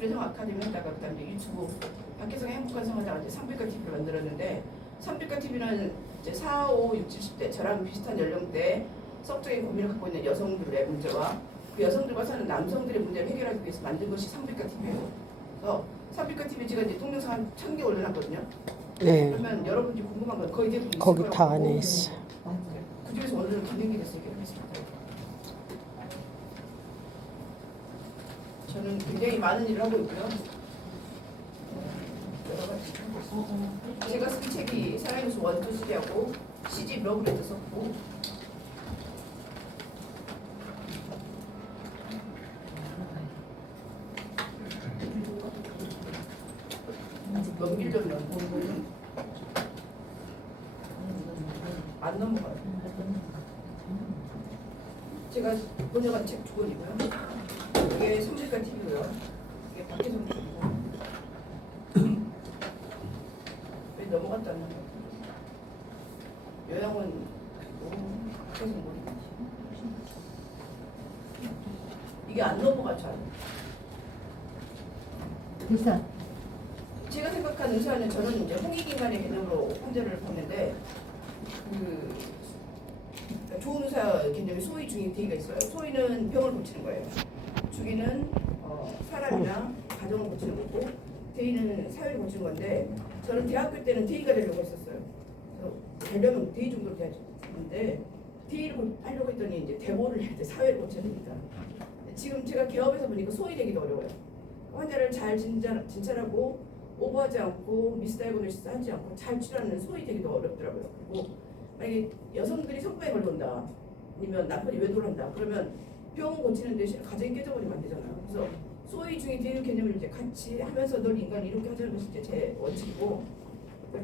주례성 아카데미에다가 그다음에 유튜브 박혜성의 행복한 생활다가 이제 상빛과 TV를 만들었는데 상빛과 TV는 이제 4, 5, 6, 70대 저랑 비슷한 연령대 성적인 고민을 갖고 있는 여성들의 문제와 그 여성들과 사는 남성들의 문제를 해결하기 위해서 만든 것이 상빛과 TV예요. 그래서 상빛과 TV 제가 이제 동영상 한 1000개 올려놨거든요. 네. 그러면 여러분들이 궁금한 건 거의 대부분 있을 거기 거라고 다 보고 안에 있어. 그 중에서 오늘은 기능이 됐으니까 그렇습니다. 저는 굉장히 많은 일을 하고 있고요. 여러 가지 하고 있습니다. 제가 쓴 책이 사랑에서 원투 시리하고 시집 러브레터 썼고 연필 좀 넣고 안 넘어가요. 제가 번역한 책 2권이고요. 이게 성질과 TV고요. 이게 박혜성 TV고 왜 넘어갔다 안 넘어갔다. 요양원 박혜성 모르겠지. 이게 안 넘어가 잘. 의사. 제가 생각한 의사는 저는 이제 홍익인간의 개념으로 환자를 봤는데 좋은 의사 개념이 소위, 중위, 대위가 있어요. 소위는 병을 고치는 거예요. 중위는 사람이나 가정을 고치는 거고 대위는 사회를 고치는 건데 저는 대학교 때는 대위가 되려고 했었어요. 그래서 되려면 대위 정도로 돼야지. 근데 대위를 하려고 했더니 이제 대보를 해야 돼. 사회를 고쳐야 되니까. 지금 제가 개업해서 보니까 소위 되기도 어려워요. 환자를 잘 진찰하고 오버하지 않고 미스다이그노시스 하지 않고 잘 치료하는 소위 되기도 어렵더라고요. 그리고 만약에 여성들이 성병에 걸려온다 아니면 남편이 외도한다 그러면 병 고치는 대신 가정이 깨져버리면 안 되잖아요. 그래서 소위 중에 대유 개념을 이제 같이 하면서 널 인간이 이렇게 하자는 것이 이제 제 원칙이고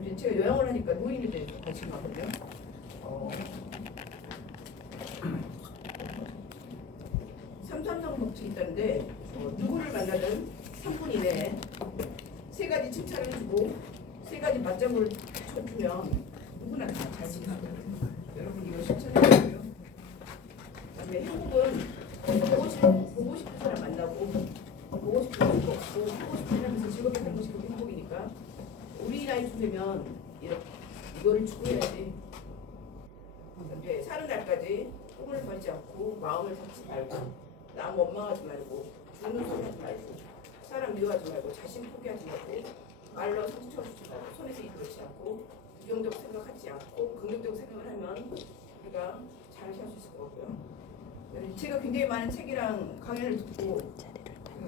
이제 제가 요양을 하니까 노인에 대해서 관심 많거든요. 삼삼성 법칙이 있다는데 누구를 만나든 3분 이내에 3가지 칭찬을 해주고 3가지 맞장구를 쳐주면 누구나 다 잘 지내거든요. 여러분 이거 실천해보고요. 그다음에 행복은 보고 싶은 사람 만나고 보고 싶은 사람 없고 하고 싶은 사람에서 즐겁게 사는 것이 그게 행복이니까 우리 나이쯤 되면 이거를 추구해야지. 이제 사는 날까지 꿈을 버리지 않고 마음을 닫지 말고 남 원망하지 말고 주는 소리 하지 말고 사람 미워하지 말고 자신 포기하지 말고 말로 상처 주지 말고 손에서 이끌지 않고 부정적으로 생각하지 않고 긍정적으로 생각을 하면 우리가 잘 살 수 있을 것 같고요. 제가 굉장히 많은 책이랑 강연을 듣고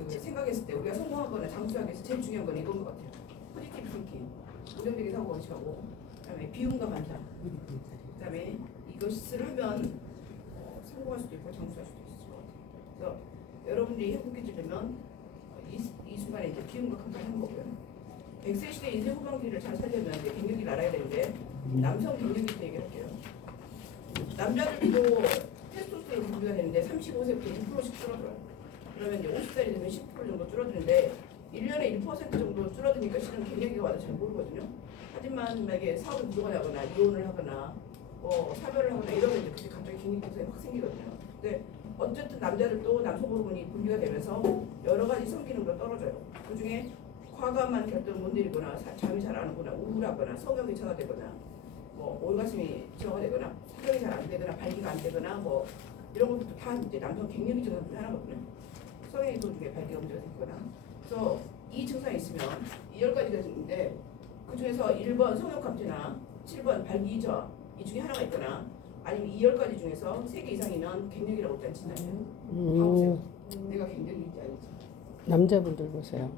생각했을 때 우리가 성공하거나 장수하기 위해서 제일 중요한 건 이건 것 같아요. 포지티브 띵킹, 긍정적인 사고방식하고 그다음에 비움과 감사, 그다음에 이것을 하면 성공할 수도 있고 장수할 수도 있을 것 같아요. 그래서 여러분들이 행복해지려면 이 순간에 이제 비움과 감사를 하는 거고요. 100세 시대 인생 후반기를 잘 살려면 이제 갱년기를 알아야 되는데 남성 갱년기부터 얘기할게요. 남자들도 테스토스테론 분비가 되는데 35세부터 1%씩 줄어들어요. 그러면 이제 50살이 되면 10% 정도 줄어드는데 1년에 1% 정도 줄어드니까 실은 갱년기가 와도 잘 모르거든요. 하지만 만약에 사업을 부도하거나 이혼을 하거나 사별을 하거나 이러면 이제 그때 갑자기 갱년기가 확 생기거든요. 근데 어쨌든 남자들도 남성 호르몬이 분비가 되면서 여러 가지 성기능도 떨어져요. 그 중에 과감한 결정을 못 내리거나 잠이 잘 안 오거나 우울하거나 성욕이 저하되거나 올가슴이 저하되거나 사정이 잘 안 되거나 발기가 안 되거나 이런 것도 다 이제 남성 갱년기 증상 중에 하나거든요. 성행위도 중에 발기가 문제가 생기거나 그래서 이 증상이 있으면 10가지가 있는데 그 중에서 1번 성욕 감퇴나 7번 발기 저하 이 중에 하나가 있거나 아니면 이 10가지 중에서 3개 이상이면 갱년기라고 일단 진단해요. 봐보세요. 내가 갱년기인지 아닌지. 남자분들 보세요.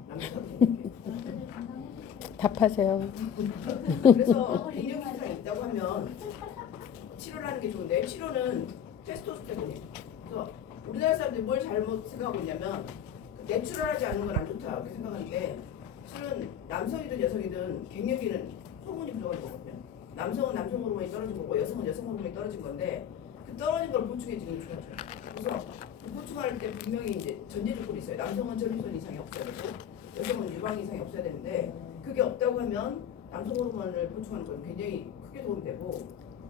답하세요. 그래서 갱년기 증상이 있다고 하면 치료를 하는 게 좋은데 치료는 테스토스테론이에요. 그래서 우리나라 사람들이 뭘 잘못 생각하고 있냐면 내추럴하지 않은 건 안 좋다 이렇게 생각하는데 실은 남성이든 여성이든 갱년기는 호르몬이 부족한 거거든요. 남성은 남성 호르몬이 떨어진 거고 여성은 여성 호르몬이 떨어진 건데 그 떨어진 걸 보충해 주는 게 좋아져요. 그래서 그 보충할 때 분명히 이제 전제 조건이 있어요. 남성은 전립선 이상이 없어야 되고 여성은 유방 이상이 없어야 되는데 그게 없다고 하면 남성 호르몬을 보충하는 건 굉장히 크게 도움이 되고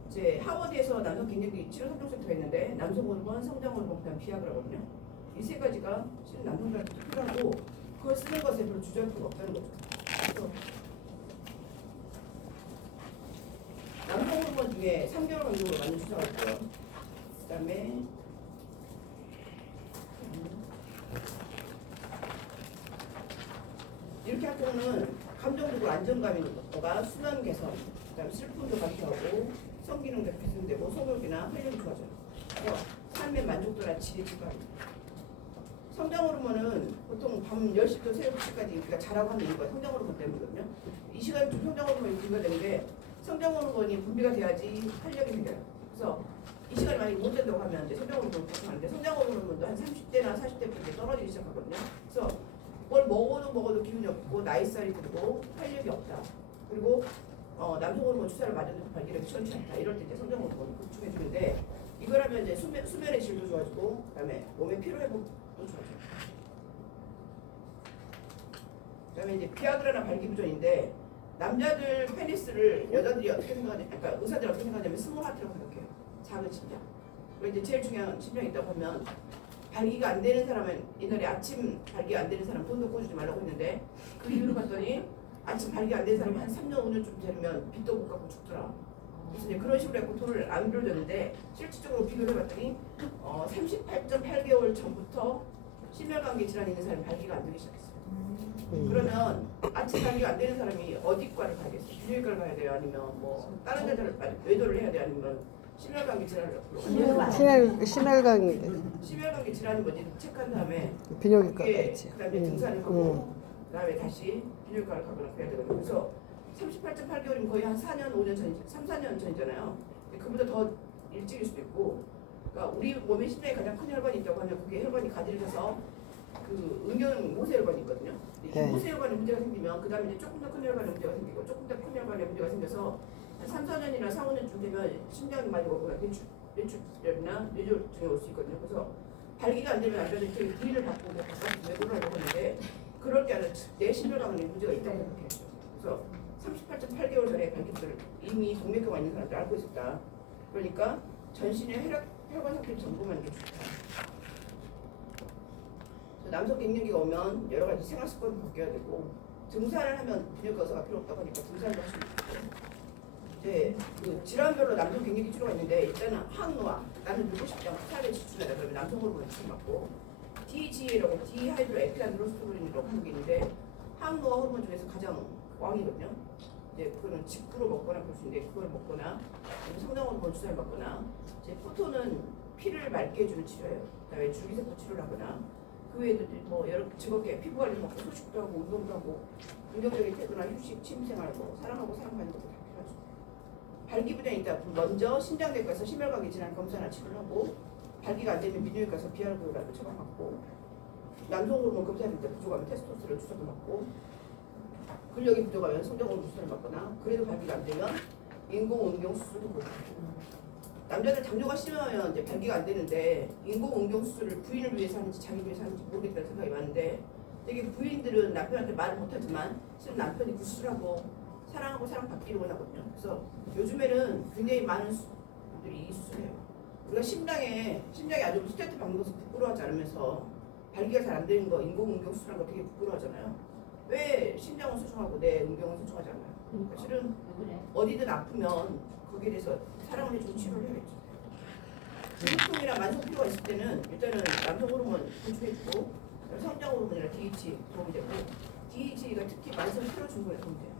이제 하버드에서 남성 갱년기 치료 선정센터가 있는데 남성 호르몬, 성장 호르몬, 그다음 비아그라거든요. 이 3가지가 실은 남성들한테 필요하고 그걸 쓰는 것에 별로 주저할 필요가 없다는 거죠. 그래서 남성 호르몬 중에 3개월 간격으로 많이 주사가 있고요. 그다음에 이렇게 할 경우는 감정적으로 안정감이 있는 것과 수면 개선, 그다음에 슬픔도 감소하고 성기능도 개선되고 성욕이나 활력이 좋아져요. 그래서 삶의 만족도나 질이 증가합니다. 성장 호르몬은 보통 밤 10시부터 새벽 2시까지 우리가 자라고 하는 이유가 성장 호르몬 때문이거든요. 이 시간에 좀 성장 호르몬이 분비가 되는데 성장 호르몬이 분비가 돼야지 활력이 생겨요. 그래서 이 시간에 만약에 못 된다고 하면 이제 성장 호르몬을 보충하는데 성장 호르몬도 한 30대나 40대부터 이제 떨어지기 시작하거든요. 그래서 뭘 먹어도 기운이 없고 나이살이 들고 활력이 없다. 그리고 남성 호르몬 주사를 맞았는데 발기력이 시원치 않다. 이럴 때 이제 성장 호르몬을 보충해주는데 이걸 하면 이제 수면의 질도 좋아지고 그다음에 몸의 피로 회복도 좋아져요. 그다음에 이제 비아그라나 발기부전인데 남자들 페니스를 여자들이 어떻게 생각하냐, 그러니까 의사들이 어떻게 생각하냐면 스몰 하트라고 생각해요. 작은 심장. 그리고 이제 제일 중요한 심장이 있다고 하면 발기가 안 되는 사람은 옛날에 아침 발기가 안 되는 사람 돈도 꿔주지 말라고 했는데 그 이유를 봤더니 아침 발기가 안 되는 사람이 한 3년 5년쯤 되면 빚도 못 갚고 죽더라. 그래서 이제 그런 식으로 해서 돈을 안 빌려줬는데 실질적으로 비교를 해봤더니 38.8개월 전부터 심혈관계 질환이 있는 사람이 발기가 안 되기 시작했어요. 그러면 아침 발기가 안 되는 사람이 어디과를 가야겠어요? 비뇨기과를 가야 돼요? 아니면 뭐 다른 데를 외도를 해야 돼요? 아니면 심혈관계 질환을 심혈관계 질환이 뭔지 체크한 다음에 비뇨기과 그게 가야지. 그다음에 등산을 하고 그다음에 다시 비뇨기과를 가거나 그래야 되거든요. 그래서 38.8개월이면 거의 한 4년 5년 전, 3, 4년 전이잖아요. 그보다 더 일찍일 수도 있고, 그러니까 우리 몸의 심장에 가장 큰 혈관이 있다고 하면 그게 혈관이 가지려져서 그 은경 모세혈관이 있거든요. 네. 모세혈관에 문제가 생기면 그 다음에 이제 조금 더 큰 혈관에 문제가 생기고 조금 더 큰 혈관에 문제가 생겨서 한 3, 4년이나 4, 5년쯤 되면 심장이 많이 오거나 뇌출혈이나 뇌졸중에 올 수 있거든요. 그래서 발기가 안 되면 남자들이 되게 부인을 받고 뭐 바깥에서 외도를 하려고 하는데 그럴 게 아니라 내 심혈관에 문제가 있다고 생각해요. 그래서 38.8개월 전에 발기를 이미 동맥경화 있는 사람들 알고 있었다. 그러니까 전신의 혈관 상태를 점검하는 게 좋다. 남성 갱년기가 오면 여러 가지 생활 습관도 바뀌어야 되고 등산을 하면 비뇨기과 의사가 필요 없다고 하니까 등산도 하시면 좋고 이제 그 질환별로 남성 갱년기 치료가 있는데 일단은 항노화 나는 누구 싶다 삶에 집중해라 그러면 남성 호르몬 치료받고 DHA라고 디하이드로 에피아드로스테롤린이라고 하는 게 있는데 항노화 호르몬 중에서 가장 왕이거든요. 이제 그거는 직구로 먹거나 그럴 수 있는데 그걸 먹거나 성장 호르몬 주사를 받거나 이제 포토는 피를 맑게 해주는 치료예요. 그다음에 줄기세포 치료를 하거나 그 외에도 뭐 여러 즐겁게 피부 관리도 하고 소식도 하고 운동도 하고 긍정적인 태도나 휴식, 취미생활, 뭐 사랑하고 사랑받는 것도 다 필요하죠. 발기부전이 있다. 먼저 심장내과에서 심혈관계 질환 검사나 치료를 하고 발기가 안 되면 비뇨기과에서 비알그라도 처방받고 남성 호르몬 검사할 때 부족하면 테스토스테론 주사도 맞고 근력이 부족하면 성장호르몬 주사를 맞거나 그래도 발기가 안 되면 인공응경 수술도 그렇고 남자들 당뇨가 심하면 이제 발기가 안 되는데 인공응경 수술을 부인을 위해서 하는지 자기 위해서 하는지 모르겠다는 생각이 많은데 되게 부인들은 남편한테 말을 못하지만 실은 남편이 그 수술하고 사랑하고 사랑받기를 원하거든요. 그래서 요즘에는 굉장히 많은 분들이 이 수술해요. 우리가 심장에 아주 스테트 박는 것을 부끄러워하지 않으면서 발기가 잘 안 되는 거 인공응경 수술하는 거 되게 부끄러워하잖아요. 왜 심장은 소중하고 내 응경은 소중하지 않나요? 그러니까 실은 어디든 아프면 거기에 대해서 사랑을 해주고 치료를 해야겠죠. 근육통이나 만성 피로가 있을 때는 일단은 남성 호르몬 보충해주고 성장 호르몬이나 DH 도움이 되고 DH가 특히 만성 피로 증후에 도움이 돼요.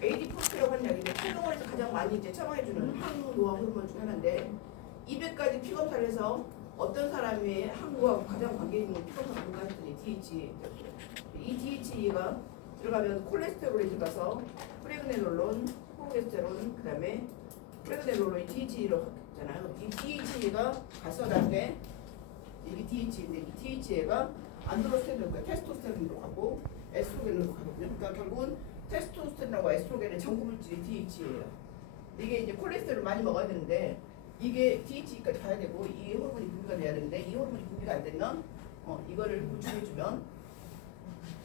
AD4라고 하는 약인데 피부원에서 가장 많이 이제 처방해주는 항노화 호르몬 중 하나인데 200가지 피 검사를 해서 어떤 사람의 항노화하고 가장 관계 있는 피 검사 뭔가 했더니 DH 이 DH가 들어가면 콜레스테롤이 들어가서 프레그네놀론, 프로게스테론, 그다음에 프레그네놀론이 DH로 했잖아요. 이 DH가 가서 나중에 이게 DH인데 이 DH가 안드로스테론과 테스토스테론으로 가고 에스트로겐으로 가거든요. 그러니까 결국은 테스토스테론과 에스트로겐의 전구물질이 DH예요. 이게 이제 콜레스테롤 많이 먹어야 되는데 이게 DH까지 가야 되고 이 호르몬이 분비가 돼야 되는데 이 호르몬이 분비가 안 되면 이거를 보충해주면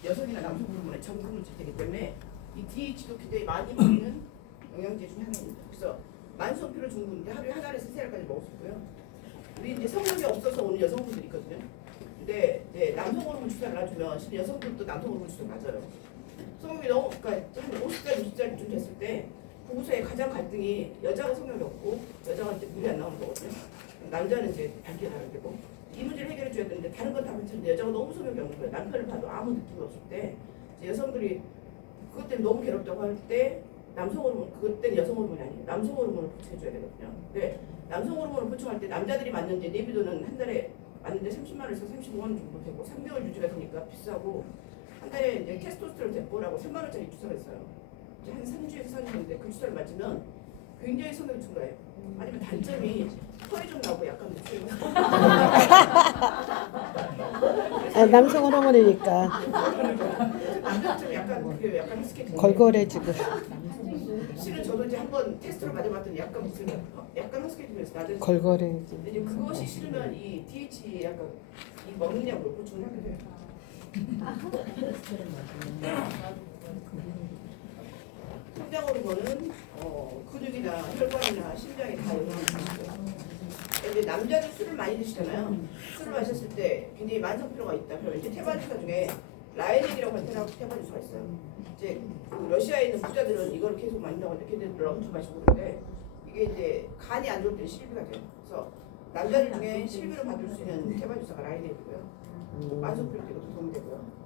여성이나 남성 호르몬의 전구물질이 되기 때문에 이 DH도 굉장히 많이 먹는 영양제 중에 하나입니다. 그래서 만성 피로 증후군인데 하루에 한 알에서 세 알까지 먹을 수 있고요. 우리 이제 성욕이 없어서 오는 여성분들이 있거든요. 근데 이제 남성 호르몬 주사를 놔주면 실은 여성들도 남성 호르몬 주사 맞아요. 성욕이 너무 그러니까 한 50살, 60살쯤 됐을 때 부부 사이에 가장 갈등이 여자가 성욕이 없고 여자가 이제 물이 안 나오는 거거든요. 남자는 이제 밝게 다른 되고 이 문제를 해결해 줘야 되는데 다른 건 다 괜찮은데 여자가 너무 성욕이 없는 거예요. 남편을 봐도 아무 느낌이 없을 때 이제 여성들이 그것 때문에 너무 괴롭다고 할 때 남성 호르몬 그것 때는 여성 호르몬이 아니에요. 남성 호르몬을 보충해 줘야 되거든요. 근데 남성 호르몬을 보충할 때 남자들이 맞는데 내비도는 한 달에 맞는데 30만 원에서 35만 원 정도 되고 3개월 유지가 되니까 비싸고 한 달에 이제 테스토스테론 대포라고 3만 원짜리 주사가 있어요. 이제 한 3주에서 4주인데 그 주사를 맞으면 굉장히 성욕이 증가해요. 아니면 단점이 털이 좀 나고 약간 노출이 아, 남성 호르몬이니까 남자는 약간 그게 약간 스케치 걸걸해지고. 실은 저도 이제 한번 테스트를 맞아봤더니 약간 무슨 약간 허스키해지면서 낮은 걸걸해지. 이제 그것이 싫으면 이 DH 약간 이 먹는 약으로 보충을 하게 돼요. 성장 호르몬은 근육이나 혈관이나 심장에 다 영향을 받고요. 이제 남자들 술을 많이 드시잖아요. 술을 마셨을 때 굉장히 만성 피로가 있다. 그러면 이제 태반 주사 중에 라이넨이라고 하는 태반 주사가 있어요. 이제 그 러시아에 있는 부자들은 이걸 계속 많이 먹는데 걔네들 엄청 마시고 그러는데 이게 이제 간이 안 좋을 때 실비가 돼요. 그래서 남자들 중에 실비를 받을 수 있는 태반 주사가 라이넨이고요. 만성 피로 때도 도움이 되고요.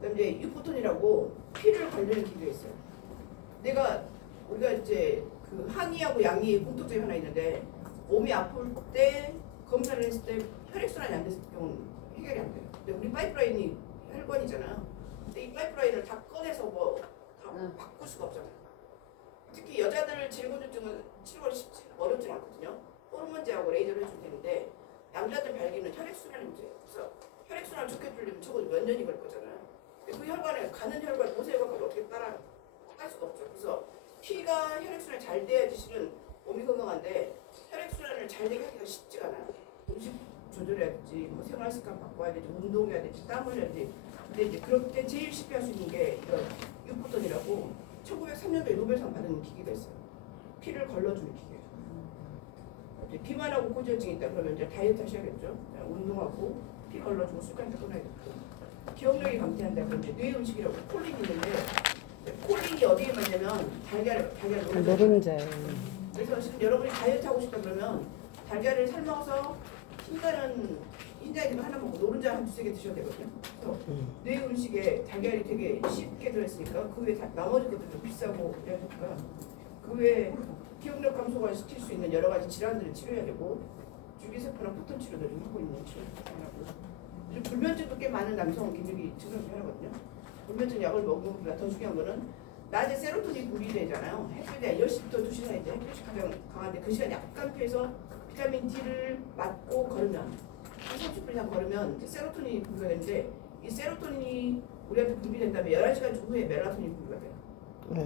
그다음 이제 유포톤이라고 피를 관리하는 기계가 있어요. 우리가 이제 그 항이하고 양이 공통점이 하나 있는데 몸이 아플 때 검사를 했을 때 혈액순환이 안 됐을 경우는 해결이 안 돼요. 근데 우리 파이프라인이 혈관이잖아요. 근데 이 파이프라인을 다 꺼내서 뭐 다 바꿀 수가 없잖아요. 특히 여자들 질곤증은 치료가 어렵지 않거든요. 호르몬제하고 레이저를 해주면 되는데 남자들 발기는 혈액순환이 문제예요. 그래서 혈액순환을 좋게 해주려면 적어도 몇 년이 걸 거잖아요. 근데 그 혈관에 가는 혈관, 모세혈관까지 어떻게 따라 할 수가 없죠. 그래서 피가 혈액순환이 잘 돼야지 실은 몸이 건강한데 혈액순환을 잘 되게 하기가 쉽지가 않아요. 음식 조절해야지, 뭐 생활 습관 바꿔야 되지, 운동해야 되지, 땀 흘려야 되지. 근데 이제 그럴 때 제일 쉽게 할 수 있는 게 이런 유포톤이라고 1903년도에 노벨상 받은 기계가 있어요. 피를 걸러주는 기계. 이제 비만하고 고지혈증이 있다 그러면 이제 다이어트 하셔야겠죠. 운동하고 피 걸러주고 습관도 끊어야겠고. 기억력이 감퇴한다 그러면 이제 뇌 음식이라고 콜린이 있는데 콜린이 어디에 맞냐면 달걀 노른자예요. 그래서 지금 여러분이 다이어트 하고 싶다 그러면 달걀을 삶아서 흰자에 하나 먹고 노른자 한 두세 개 드셔야 되거든요. 그래서 뇌 음식에 달걀이 되게 쉽게 들어있으니까 그 외에 나머지 것도 좀 비싸고 그래야 되니까 그 외에 기억력 감소가 시킬 수 있는 여러 가지 질환들을 치료해야 되고 주기세포나 포톤 치료도 좀 하고 있는 치료하고 불면증도 꽤 많은 남성은 근육이 증상이 하거든요. 불면증 약을 먹는 것보다 더 중요한 거는 낮에 세로토닌 분비되잖아요. 햇빛에 10시부터 2시 사이인데 햇빛이 가장 강한데 그 시간 약간 피해서 비타민 D를 맞고 걸으면 한 30분 이상 걸으면 이제 세로토닌이 분비가 되는데 이 세로토닌이 우리한테 분비된다면 11시간 후에 멜라토닌이 분비가 돼요.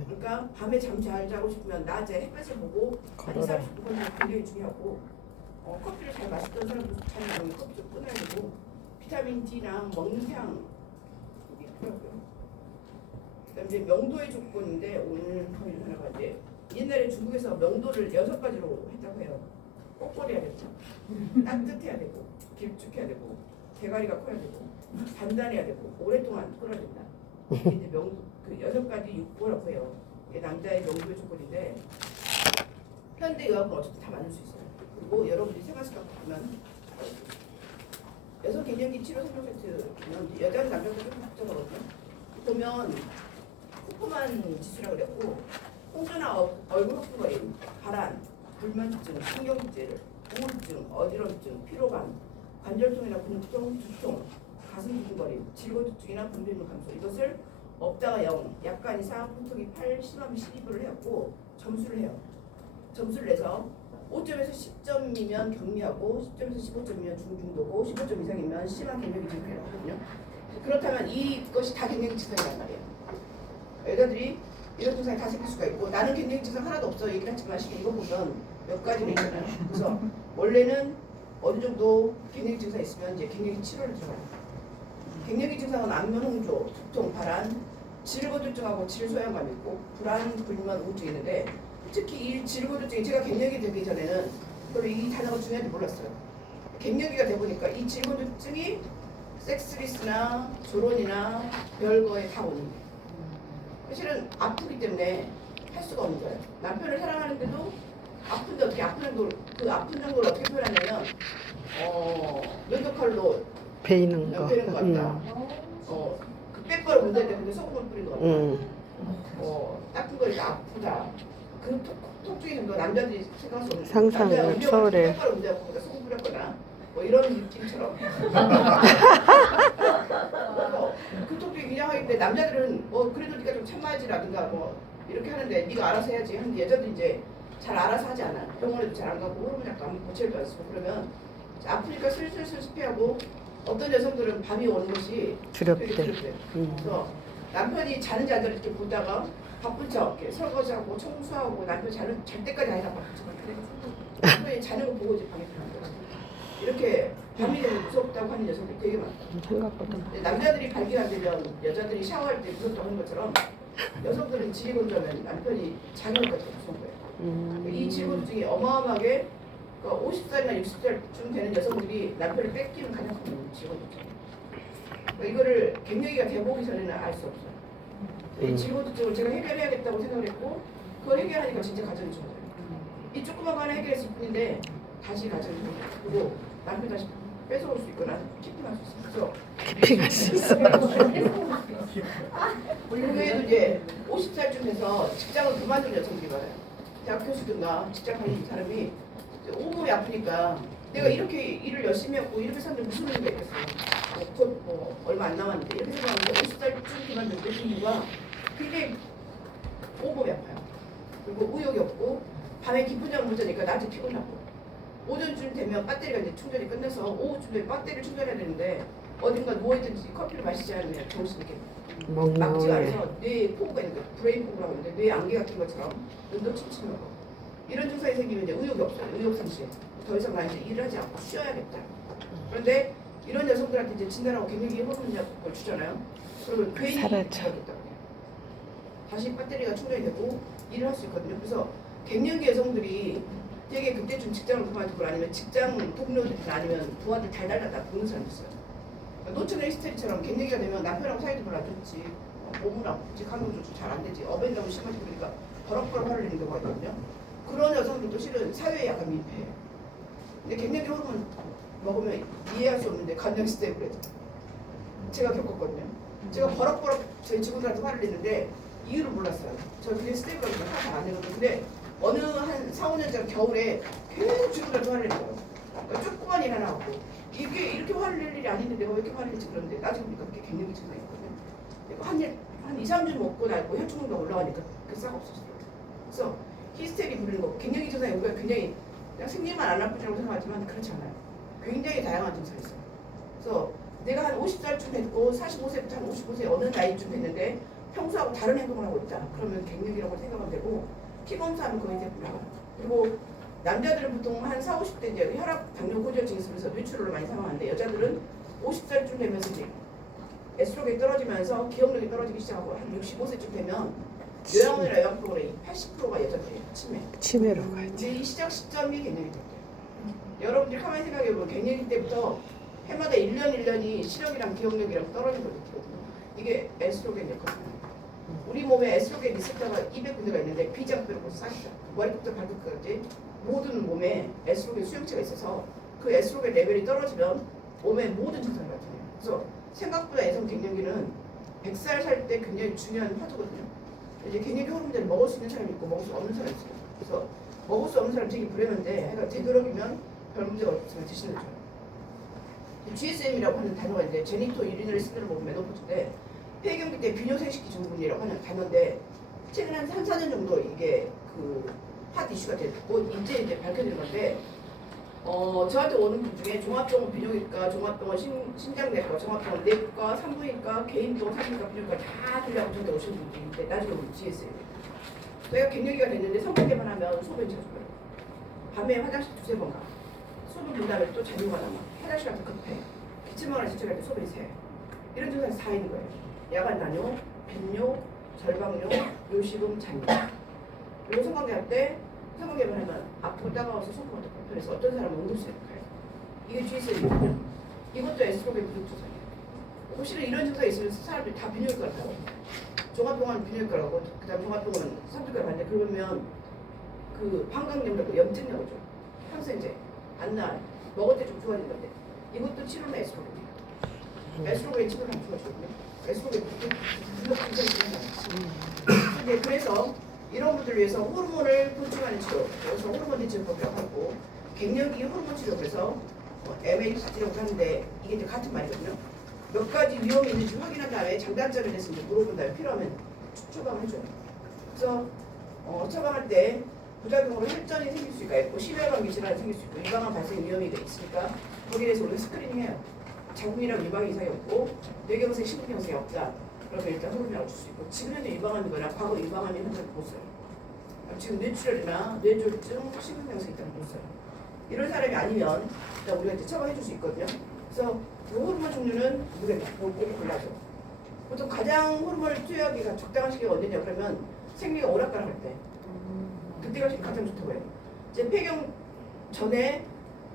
그러니까 밤에 잠 잘 자고 싶으면 낮에 햇볕을 보고 한 2, 30분 걷는 게 굉장히 중요하고 커피를 잘 마시던 사람도 자는 커피 좀 끊어야 되고 비타민 D랑 먹는 향 이게 필요하고요. 그다음 이제 명도의 조건인데 오늘 포인트 하나가 이제 옛날에 중국에서 명도를 6가지로 했다고 해요. 꼿꼿해야 되고, 따뜻해야 되고, 길쭉해야 되고, 대가리가 커야 되고, 단단해야 되고, 오랫동안 끓어야 된다. 이게 이제 그 6가지 육보라고 해요. 이게 남자의 명도의 조건인데 현대 의학은 어쨌든 다 만들 수 있어요. 그리고 여러분들이 생활 습관 보면 여성 갱년기 치료 성공 세트는 여자는 남자도 조금 복잡하거든요. 보면 코코만 지수라고 그랬고 홍조나 얼굴 헛구거림, 발한, 불면증, 신경질, 우울증, 어지럼증, 피로감, 관절통이나 근육통, 두통, 가슴 두근거림, 질거두증이나 분비물 감소 이것을 없다가 0, 약간 이상, 통통이 8, 심하면 12분을 해갖고 점수를 해요. 점수를 내서 5점에서 10점이면 경미하고 10점에서 15점이면 중중도고 15점 이상이면 심한 갱년기 증상이라고 하거든요. 그렇다면 이것이 다 갱년기 증상이란 말이에요. 여자들이 이런 증상이 다 생길 수가 있고 나는 갱년기 증상 하나도 없어 얘기를 하지 마시고 이거 보면 몇 가지는 있잖아요. 그래서 원래는 어느 정도 갱년기 증상이 있으면 이제 갱년기 치료를 들어가요. 갱년기 증상은 안면 홍조, 두통, 발한, 질거두증하고 질소양감이 있고 불안, 불만, 우울증이 있는데 특히 이 질거두증이 제가 갱년기 되기 전에는 별로 이 단어가 중요한지 몰랐어요. 갱년기가 돼 보니까 이 질곤증이 섹스리스나 조론이나 별거에 다 오는 거예요. 사실은 아프기 때문에 할 수가 없는 거예요. 남편을 사랑하는데도 아픈데 어떻게 아픈 정도를 어떻게 표현하냐면 면도칼로 베이는 거. 베는 것 같다. 그 빼빼로 문대는데 근데 소금을 뿌린 것 같다. 닦은 거니까 아프다. 그 통증이 정도 남자들이 생각할 수 없는 상상을 초월해. 빼빼로 문대고 소금 뿌렸거나 뭐 이런 느낌처럼. 그래서 그 통증이 그냥 하는데 남자들은 그래도 네가 좀 참아야지라든가 뭐 이렇게 하는데 네가 알아서 해야지 하는데 여자들이 이제 잘 알아서 하지 않아. 병원에도 잘 안 가고 호르몬 약도 안 먹고 고체도 안 쓰고 그러면 아프니까 슬슬 피하고 어떤 여성들은 밤이 오는 것이 두렵대. 되게 두렵대요. 그래서 남편이 자는지 안 자는지 이렇게 보다가 바쁜 척 이렇게 설거지하고 청소하고 남편 잘 때까지 아니다 바쁜 척 남편이 자는 거 보고 이제 방에 들어간 거야. 이렇게 밤이 되면 무섭다고 하는 여성들이 되게 많다. 생각보다. 근데 남자들이 발기가 안 되면 여자들이 샤워할 때 무섭다고 하는 것처럼 여성들은 질곤증하면 남편이 자는 것까지 무서운 거예요. 이 질곤증이 어마어마하게 50살이나 60살쯤 되는 여성들이 남편을 뺏기는 가장 큰 질곤증. 이거를 갱년기가 돼보기 전에는 알 수 없어요. 이 질곤증을 제가 해결해야겠다고 생각을 했고 그걸 해결하니까 진짜 가정이 좋아져요. 이 조그만 거 하나 해결할 수 있는데 다시 가정이 좋아요. 그리고 남편 다시 뺏어올 수 있거나 키핑할 수 있어요. 키핑할 수 있어. 그 외에도 이제 50살쯤 돼서 직장을 그만둔 여성들이 많아요. 대학 교수든가 직장 다니는 사람이 온몸이 아프니까 내가 이렇게 일을 열심히 했고 이렇게 사는데 무슨 의미가 있겠어요. 곧 얼마 안 남았는데 이렇게 생각하는데 50살쯤 그만뒀는데 그 이유가 굉장히 온몸이 아파요. 그리고 의욕이 없고 밤에 깊은 잠을 못 자니까 낮에 피곤하고 오전쯤 되면 배터리가 이제 충전이 끝나서 오후쯤 되면 배터리를 충전해야 되는데 어딘가 누워있든지 커피를 마시지 않으면 정신이 이렇게 막지가 않아서 뇌에 포구가 있는 거예요. 브레인 포구라고 하는데 뇌에 안개가 낀 것처럼 눈도 침침하고 이런 증상이 생기면 이제 의욕이 없어요. 의욕 상실. 더 이상 나 이제 일을 하지 않고 쉬어야겠다. 그런데 이런 여성들한테 이제 진단하고 갱년기 호르몬 약을 주잖아요. 그러면 괜히 사라져. 하겠다. 다시 배터리가 충전이 되고 일을 할 수 있거든요. 그래서 갱년기 여성들이 되게 그때쯤 직장을 그만두고 아니면 직장 동료들이나 아니면 부하들 달달달달 보는 사람이 있어요. 노처녀 히스테리처럼 갱년기가 되면 남편하고 사이도 별로 안 좋지, 몸은 아프지, 감정 조절 잘 안 되지, 어벤져도 심하지 그러니까 버럭버럭 화를 내는 경우가 있거든요. 그런 여성들도 실은 사회에 약간 민폐해요. 근데 갱년기 호르몬 먹으면 이해할 수 없는데 감정 히스테리 그래도 제가 겪었거든요. 제가 버럭버럭 저희 직원들한테 화를 내는데 이유를 몰랐어요. 저 그게 스테이블라고 화 잘 안 내거든요. 근데 어느 한 4, 5년 전 겨울에 계속 직원들한테 화를 내는 거예요. 그러니까 조그만 일 하나 하고 이렇게 화를 낼 일이 아닌데 내가 왜 이렇게 화를 내지 그러는데 나중에 보니까 그게 갱년기 증상이 있거든요. 한 2, 3주 먹고 나고 혈중濃도가 올라가니까 그 싹 없어졌어요. 그래서 히스테리 부르는 거 갱년기 증상이 우리가 굉장히 그냥 생리만 안 아프다고 생각하지만 그렇지 않아요. 굉장히 다양한 증상이 있어요. 그래서 내가 한 50살쯤 됐고 45세부터 한 55세 어느 나이쯤 됐는데 평소하고 다른 행동을 하고 있다. 그러면 갱년기라고 생각하면 되고 피검사하면 거의 대부분 나가요. 그리고 남자들은 보통 한 4, 50대 이제 혈압, 당뇨, 고지혈증 있으면서 뇌출혈을 많이 사망하는데 여자들은 50살쯤 되면서 이제 에스트로겐이 떨어지면서 기억력이 떨어지기 시작하고 한 65세쯤 되면 요양원이나 요양병원의 80%가 여자들이 치매로 가지. 이제 이 시작 시점이 갱년기 때예요. 여러분들이 가만히 생각해보면 갱년기 때부터 해마다 1년이 시력이랑 기억력이랑 떨어진 걸 느끼거든요. 이게 에스트로겐 역할이에요. 우리 몸에 에스트로겐 리셉터가 200군데가 있는데 비장 빼고 싹이다. 머리부터 발끝까지 모든 몸에 에스트로겐 수용체가 있어서 그 에스트로겐 레벨이 떨어지면 몸의 모든 증상이 나타나요. 그래서 생각보다 여성 갱년기는 100살 살 때 굉장히 중요한 화두거든요. 이제 갱년기 호르몬제를 먹을 수 있는 사람이 있고 먹을 수 없는 사람이 있어요. 그래서 먹을 수 없는 사람 되게 불행한데 해가 되도록이면 별 문제가 없으면 드시는 게 좋아요. GSM이라고 하는 단어가 있는데 제니토 유리너리 신드롬 메노포즈인데 폐경기 때 비뇨생식기 증후군이라고 하는 단어인데 최근 한 3, 4년 정도 이게 핫 이슈가 됐고 이제 밝혀진 건데 저한테 오는 분 중에 종합병원 비뇨기과, 종합병원 신장내과, 종합병원 내과, 산부인과, 개인병원, 산부인과, 비뇨기과 다 들려고 저한테 오시는 분들이 있는데 나중에 우리 GSM 저희가 갱년기가 됐는데 성관계만 하면 소변이 자주 가요. 밤에 화장실 2, 3번 가. 소변 본 다음에 또 자료가 남아. 화장실 가서 급해. 기침을 하나 지쳐갈 때 소변이 새. 이런 증상이 다 있는 거예요. 야간 난요, 빈뇨, 절박뇨, 요식음, 잔뇨. 그리고 성관계 할 때 성관계만 하면 아프고 따가워서 속도가 더 불편해서 어떤 사람은 응급실에 가요. 이게 G3거든요. 이것도 에스트로겐 부족 증상이에요. 혹시나 이런 증상이 있으면 사람들이 다 비뇨기과를 가요. 종합병원 비뇨기과를 가고 그다음 종합병원 산부인과를 가는데 그러면 그 방광염이라고 염증 나오죠. 항생제 안 나아요. 먹을 때 좀 좋아진 건데 이것도 치료는 에스트로겐이에요. 에스트로겐 치료를 안 좋아지거든요. 에스트로겐 부족 증상이 있는 근데 그래서 이런 분들을 위해서 호르몬을 보충하는 치료, 그래서 호르몬 대체법이라고 하고 갱년기 호르몬 치료 그래서 MHC라고 하는데 이게 이제 같은 말이거든요. 몇 가지 위험이 있는지 확인한 다음에 장단점에 대해서 이제 물어본 다음에 필요하면 처방을 해줘요. 그래서 처방할 때 부작용으로 혈전이 생길 수가 있고 심혈관계 질환이 생길 수 있고 유방암 발생 위험이 있으니까 거기에 대해서 우리가 스크리닝해요. 자궁이랑 유방 이상이 없고 뇌경색, 심근경색이 없다. 그러면 일단 호르몬을 줄 수 있고 지금 현재 유방암이거나 과거 유방암이 현재 못 써요. 지금 뇌출혈이나 뇌졸중, 심근경색이 있다는 못 써요. 이런 사람이 아니면 일단 우리가 이제 처방해 줄 수 있거든요. 그래서 이 호르몬 종류는 우리가 꼭 골라줘. 보통 가장 호르몬을 투여하기가 적당한 시기가 언제냐 그러면 생리가 오락가락할 때 그때가 가장 좋다고 해요. 이제 폐경 전에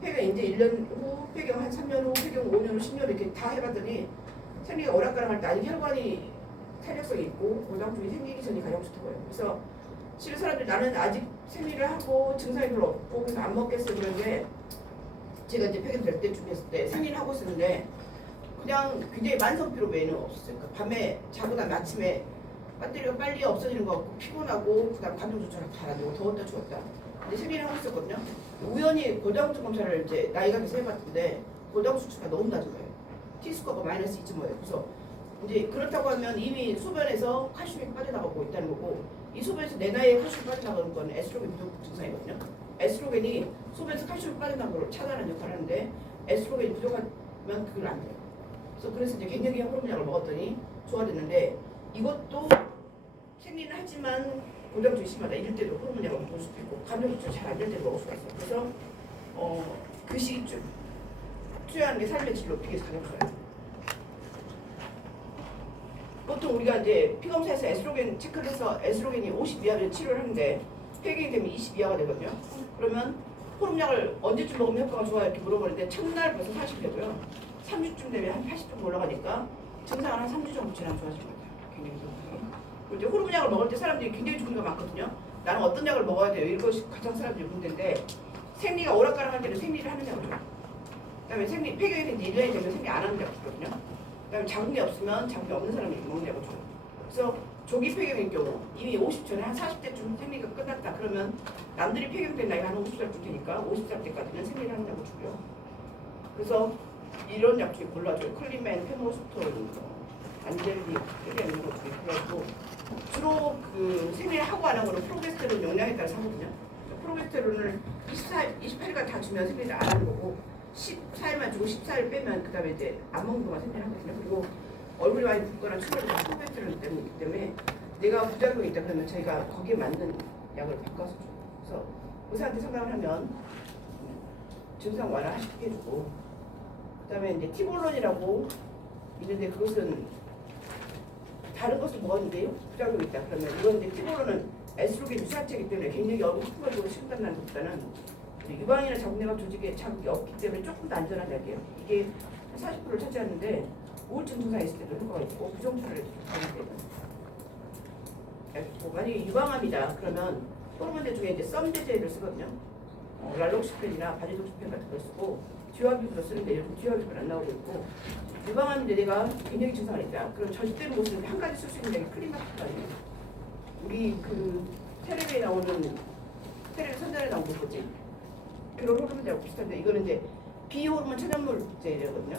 폐경 이제 1년 후, 폐경 한 3년 후, 폐경 5년 후, 10년 이렇게 다 해봤더니 생리가 오락가락할 때 아직 혈관이 탄력성이 있고 고장 쪽이 생기기 전이 가장 좋다고 해요. 그래서 실은 사람들이 나는 아직 생리를 하고 증상이 별로 없고 그래서 안 먹겠어 그런데 제가 이제 폐경 될 때 준비했을 때 생리를 하고 있었는데 그냥 굉장히 만성 피로 외에는 없었어요. 그러니까 밤에 자고 나면 아침에 배터리가 빨리 없어지는 것 같고 피곤하고 그다음 감정 조절이 잘 안 되고 더웠다 추웠다. 근데 생리를 하고 있었거든요. 우연히 고장증 검사를 이제 나이가 돼서 해봤는데 고장 수치가 너무 낮은 거예요. T스코어가 마이너스 2.5예요. 그래서 이제 그렇다고 하면 이미 소변에서 칼슘이 빠져나가고 있다는 거고 이 소변에서 내 나이에 칼슘이 빠져나가는 건 에스트로겐 부족 증상이거든요. 에스트로겐이 소변에서 칼슘이 빠져나가는 걸 차단하는 역할을 하는데 에스트로겐이 부족하면 그걸 안 돼요. 그래서 이제 갱년기 호르몬약을 먹었더니 좋아졌는데 이것도 생리는 하지만 고장증이 심하다 이럴 때도 호르몬약을 먹을 수도 있고 감정 조절 잘 안 될 때도 먹을 수가 있어요. 그래서 그 시기쯤 투여하는 게 삶의 질을 높이기 위해서 가장 좋아요. 보통 우리가 이제 피검사에서 에스트로겐 체크를 해서 에스트로겐이 50 이하면 치료를 하는데 폐경이 되면 20 이하가 되거든요. 그러면 호르몬약을 언제쯤 먹으면 효과가 좋아요 이렇게 물어보는데 첫날 벌써 40되고요. 3주쯤 되면 한 80 정도 올라가니까 증상은 한 3주 정도 지나면 좋아질 것 같아요. 굉장히 좋아요. 그리고 이제 호르몬약을 먹을 때 사람들이 굉장히 종류가 많거든요. 나는 어떤 약을 먹어야 돼요? 이것이 가장 사람들이 문제인데 생리가 오락가락할 때는 생리를 하는 약을 줘요. 그다음에 생리 폐경이 된 1년이 되면 생리 안 하는 약을 주거든요. 그다음에 자궁이 없으면 자궁이 없는 사람이 먹는 약을 줘요. 그래서 조기 폐경인 경우 이미 50 전에 한 40대쯤 생리가 끝났다. 그러면 남들이 폐경된 나이가 한 50살쯤 되니까 50살 때까지는 생리를 하는 약을 주고요. 그래서 이런 약 중에 골라줘요. 클리멘, 페모스톤, 안젤리 이런 거 중에 골라주고 주로 그 생리를 하고 안 하고는 프로게스테론 용량에 따라서 하거든요. 프로게스테론을 28일간 다 주면 생리를 안 하는 거고 14일만 주고 14일 빼면 그 다음에 이제 안 먹는 동안 생리를 하거든요. 그리고 얼굴이 많이 붓거나 출혈이 다 프로게스테론 때문에 내가 부작용이 있다 그러면 저희가 거기에 맞는 약을 바꿔서 줘요. 그래서 의사한테 상담을 하면 증상 완화시켜 주고 그다음에 이제 티볼론이라고 있는데 그것은 다른 것을 먹었는데요 부작용이 있다 그러면 이건 이제 티볼론은 에스트로겐 유사체이기 때문에 굉장히 얼굴 큰 걸 주고 식단하는 것보다는 유방이나 자궁내각 조직에 자극이 없기 때문에 조금 더 안전한 약이에요. 이게 40%를 차지하는데 우울증 증상이 있을 때도 효과가 있고 부정출혈에 효과가 있고 만약에 유방암이다 그러면 호르몬제 중에 이제 썸제제를 쓰거든요. 랄록시펜이나 바디독시펜 같은 걸 쓰고 듀아비브도 쓰는데 요즘 듀아비브는 안 나오고 있고 유방암인데 내가 굉장히 증상이 있다. 그럼 절대로 못 쓰는데 한 가지 쓸 수 있는 게 클리마티카예요. 우리 그 텔레비에 나오는 텔레비 선전에 나온 거 뭐지? 그런 호르몬제하고 비슷한데 이거는 이제 비호르몬 천연물제거든요.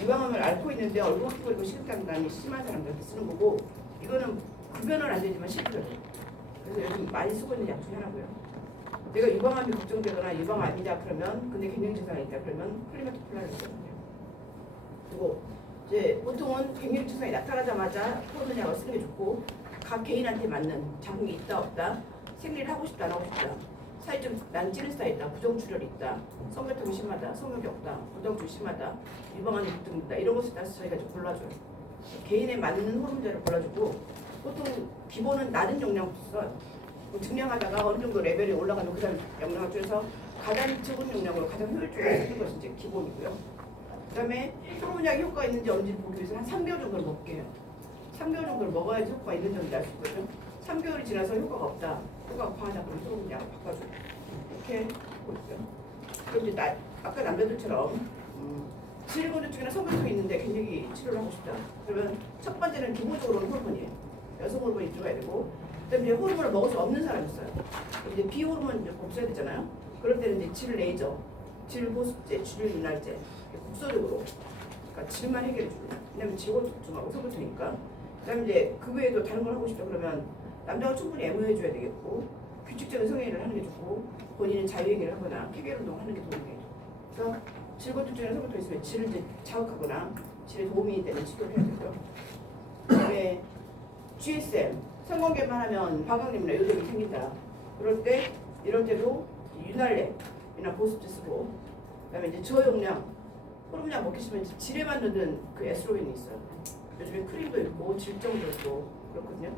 유방암을 앓고 있는데 얼굴 휘거리고 식은땀이 심한 사람들한테 쓰는 거고 이거는 급여는 안 되지만 실효돼요. 그래서 요즘 많이 쓰고 있는 약 중에 하나고요. 내가 유방암이 걱정되거나 유방암이다 그러면 근데 갱년 증상이 있다 그러면 클리마토플라를 쓰거든요. 그리고 이제 보통은 갱년 증상이 나타나자마자 호르몬 약을 쓰는 게 좋고 각 개인한테 맞는 자궁이 있다 없다 생리를 하고 싶다 안 하고 싶다 사이 좀 난 찌는 스타일 있다 부정출혈이 있다 성결통이 심하다 성욕이 없다 부정증이 심하다 유방암이 걱정된다 이런 것에 따라서 저희가 좀 골라줘요. 개인에 맞는 호르몬제를 골라주고 보통 기본은 낮은 용량부터 써요. 증량하다가 어느 정도 레벨이 올라가면 그 다음 용량을 줄여서 가장 적은 용량으로 가장 효율적으로 쓰는 것이 이제 기본이고요. 그다음에 호르몬약이 효과가 있는지 없는지 보기 위해서 한 3개월 정도를 먹게요. 3개월 정도를 먹어야지 효과가 있는 점을 알 수 있거든요. 3개월이 지나서 효과가 없다. 효과가 과하다. 그럼 호르몬약을 바꿔줘요. 이렇게 보고요. 그럼 이제 아까 남자들처럼 질곤두증이나 성병증이 있는데 굉장히 치료를 하고 싶다. 그러면 첫 번째는 기본적으로는 호르몬이에요. 여성 호르몬이 들어가야 되고, 그다음에 이제 호르몬을 먹을 수 없는 사람이 있어요. 이제 비호르몬 이제 없어야 되잖아요. 그럴 때는 이제 질 레이저, 질 보습제, 질 윤활제, 국소적으로 그러니까 질만 해결해 주고, 왜냐면 질곤두증하고 성병증이니까. 그다음에 이제 그 외에도 다른 걸 하고 싶다 그러면 남자가 충분히 애무해 줘야 되겠고, 규칙적인 성행위를 하는 게 좋고, 본인은 자유행위를 하거나 쾌결 운동을 하는 게 도움이 되죠. 그래서 질곤두증이나 성병증이 있으면 질을 이제 자극하거나 질에 도움이 되는 치료를 해야 되고요. 그다음에 GSM, 성관계만 하면 방광염이나 요독이 생긴다. 이럴 때도 윤활제나 보습제 쓰고, 그다음에 이제 저용량 호르몬약 먹기 싫으면 질에만 넣는 그 에스트로겐이 있어요. 요즘에 크림도 있고 질정도 있고 그렇거든요.